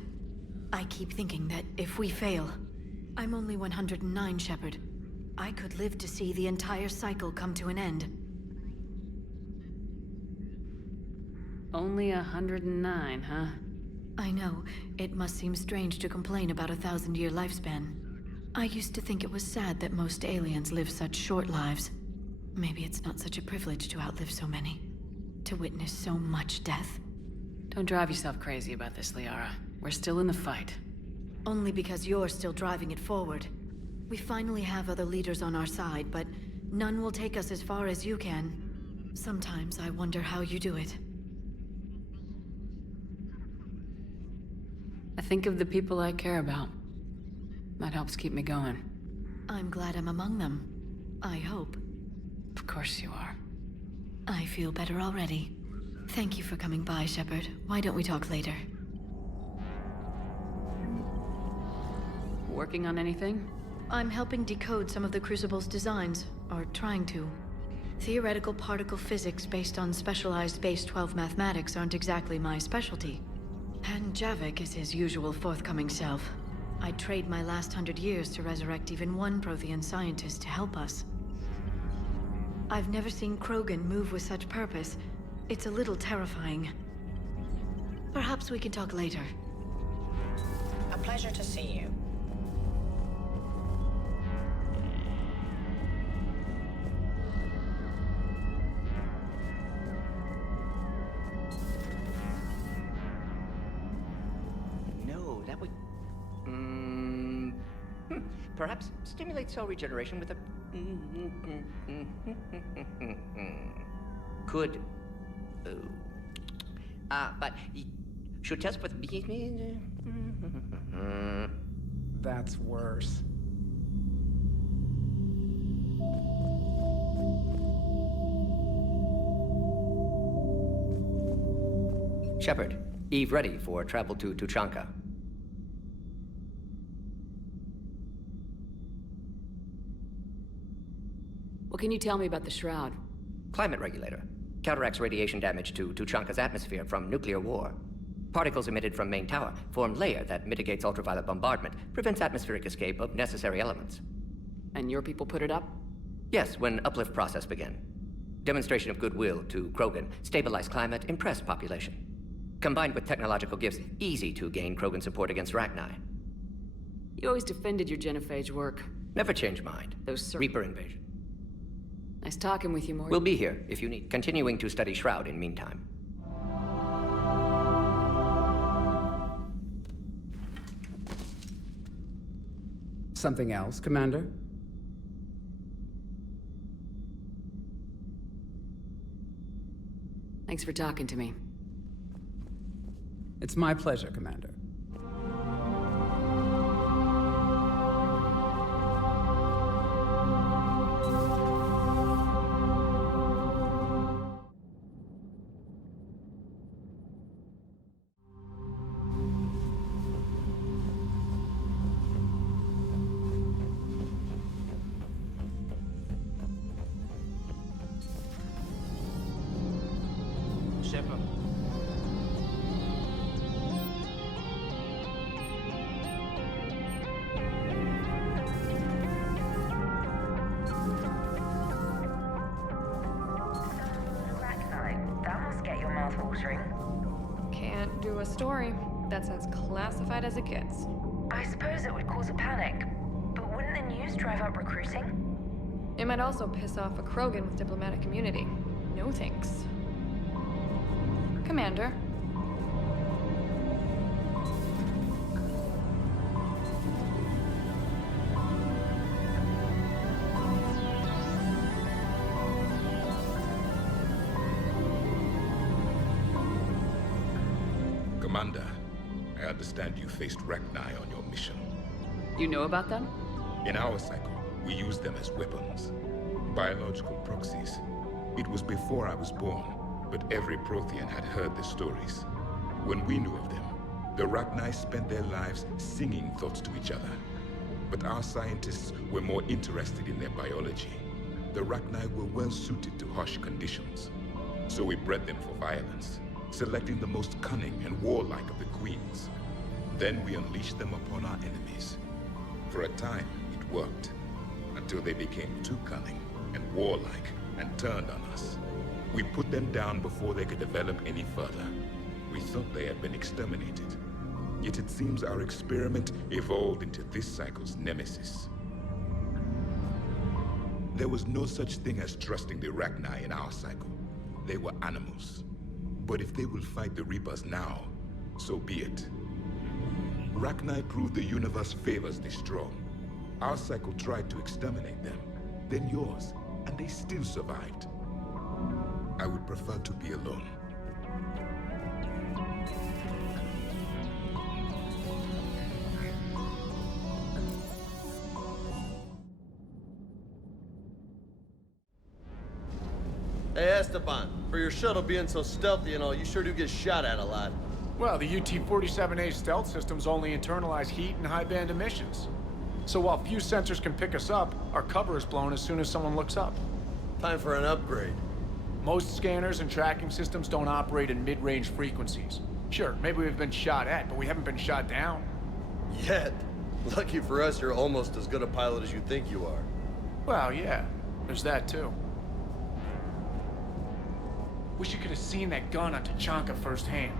I keep thinking that if we fail... I'm only 109, Shepard. I could live to see the entire cycle come to an end. Only 109, huh? I know. It must seem strange to complain about a 1,000-year lifespan. I used to think it was sad that most aliens live such short lives. Maybe it's not such a privilege to outlive so many. To witness so much death. Don't drive yourself crazy about this, Liara. We're still in the fight. Only because you're still driving it forward. We finally have other leaders on our side, but none will take us as far as you can. Sometimes I wonder how you do it. I think of the people I care about. That helps keep me going. I'm glad I'm among them. I hope. Of course you are. I feel better already. Thank you for coming by, Shepard. Why don't we talk later? Working on anything? I'm helping decode some of the Crucible's designs, or trying to. Theoretical particle physics based on specialized base 12 mathematics aren't exactly my specialty. And Javik is his usual forthcoming self. I'd trade my last 100 years to resurrect even one Prothean scientist to help us. I've never seen Krogan move with such purpose. It's a little terrifying. Perhaps we can talk later. A pleasure to see you. Perhaps stimulate cell regeneration with a... Could... but... Should test with... That's worse. Shepard, Eve ready for travel to Tuchanka. What can you tell me about the Shroud? Climate regulator. Counteracts radiation damage to Tuchanka's atmosphere from nuclear war. Particles emitted from main tower form layer that mitigates ultraviolet bombardment, prevents atmospheric escape of necessary elements. And your people put it up? Yes, when uplift process began. Demonstration of goodwill to Krogan, stabilize climate, impress population. Combined with technological gifts, easy to gain Krogan support against Rachni. You always defended your genophage work. Never change mind. Those Reaper invasion. Nice talking with you, Morty. We'll be here if you need. Continuing to study Shroud in meantime. Something else, Commander? Thanks for talking to me. It's my pleasure, Commander. Shepard. That must get your mouth watering. Can't do a story. That's as classified as it gets. I suppose it would cause a panic, but wouldn't the news drive up recruiting? It might also piss off a Krogan with diplomatic immunity. No thanks. Commander. Commander, I understand you faced Rachni on your mission. You know about them? In our cycle, We used them as weapons. Biological proxies. It was before I was born, but every Prothean had heard the stories. When we knew of them, the Rachni spent their lives singing thoughts to each other. But our scientists were more interested in their biology. The Rachni were well suited to harsh conditions. So we bred them for violence, selecting the most cunning and warlike of the queens. Then we unleashed them upon our enemies. For a time, it worked, until they became too cunning and warlike and turned on us. We put them down before they could develop any further. We thought they had been exterminated. Yet it seems our experiment evolved into this cycle's nemesis. There was no such thing as trusting the Rachni in our cycle. They were animals. But if they will fight the Reapers now, so be it. Rachni proved the universe favors the strong. Our cycle tried to exterminate them, then yours, and they still survived. I would prefer to be alone. Hey, Esteban, for your shuttle being so stealthy and all, you sure do get shot at a lot. Well, the UT-47A stealth systems only internalize heat and high-band emissions. So while few sensors can pick us up, our cover is blown as soon as someone looks up. Time for an upgrade. Most scanners and tracking systems don't operate in mid-range frequencies. Sure, maybe we've been shot at, but we haven't been shot down. Yet. Lucky for us, you're almost as good a pilot as you think you are. Well, yeah. There's that, too. Wish you could have seen that gun on Tachanka firsthand.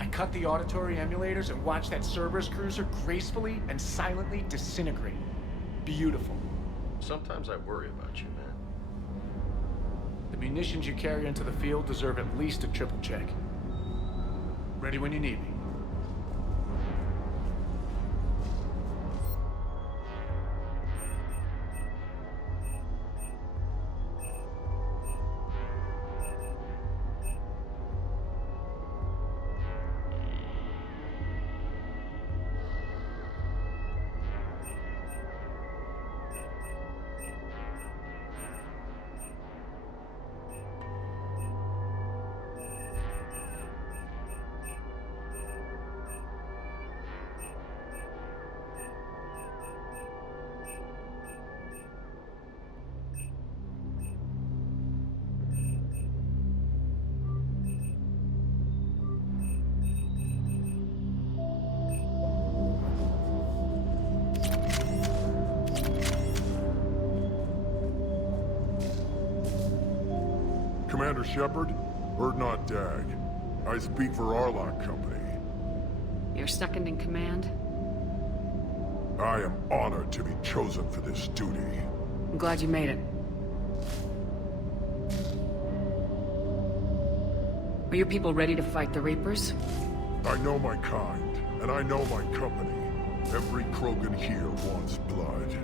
I cut the auditory emulators and watched that Cerberus cruiser gracefully and silently disintegrate. Beautiful. Sometimes I worry about you, man. The munitions you carry into the field deserve at least a triple check. Ready when you need me. Commander Shepard, Erdnot Dag. I speak for Arlock Company. You're second in command? I am honored to be chosen for this duty. I'm glad you made it. Are your people ready to fight the Reapers? I know my kind, and I know my company. Every Krogan here wants blood.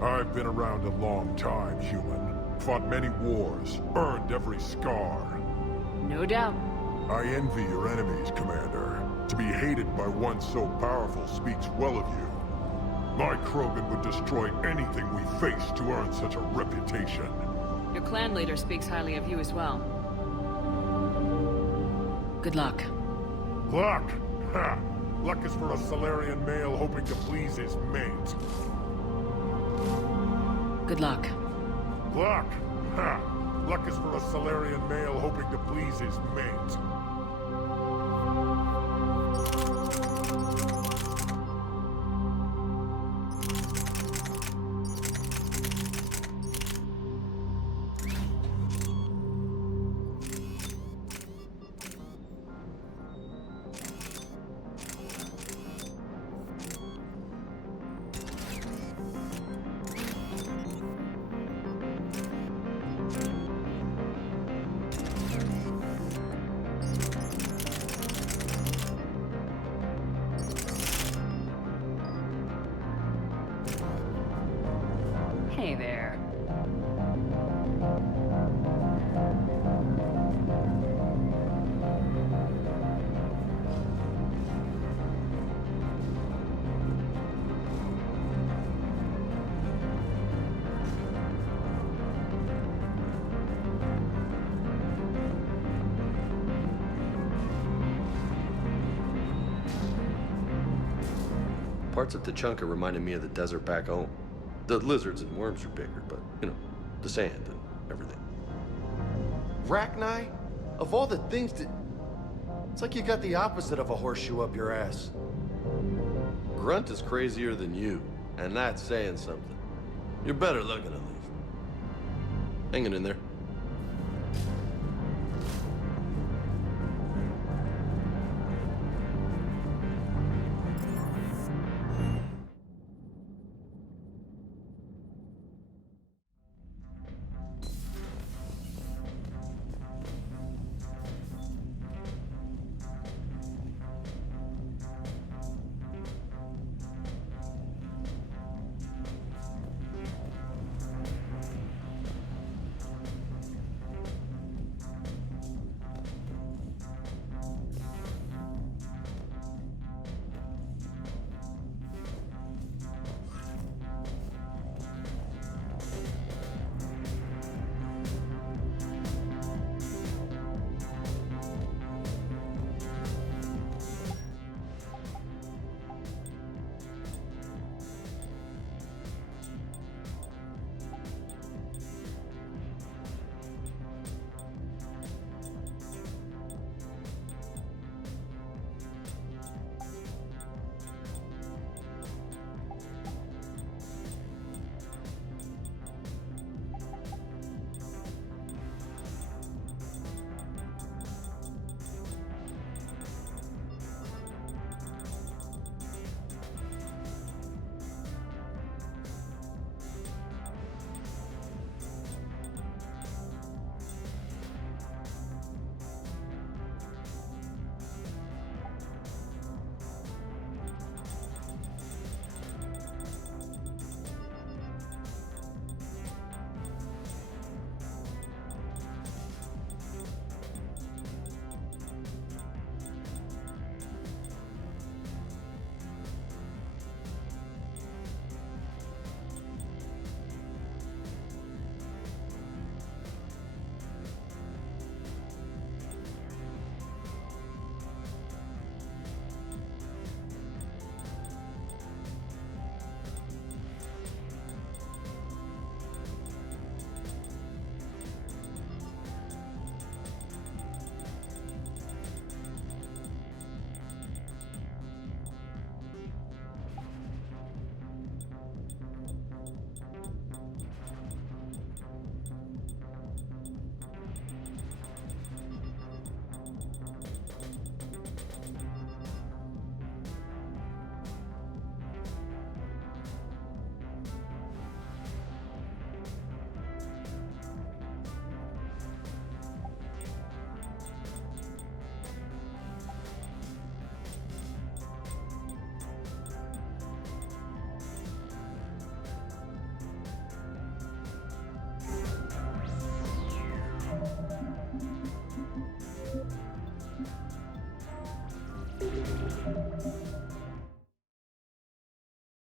I've been around a long time, human. Fought many wars, earned every scar. No doubt. I envy your enemies, Commander. To be hated by one so powerful speaks well of you. My Krogan would destroy anything we face to earn such a reputation. Your clan leader speaks highly of you as well. Good luck. Luck? Ha! Luck is for a Salarian male hoping to please his mate. Good luck. Luck? Ha! Luck is for a Salarian male hoping to please his mate. Hey there. Parts of Tachanka reminded me of the desert back home. The lizards and worms are bigger, but, you know, the sand and everything. Rachni? Of all the things that... It's like you got the opposite of a horseshoe up your ass. Grunt is crazier than you, and that's saying something. You're better looking, at least. Hanging in there.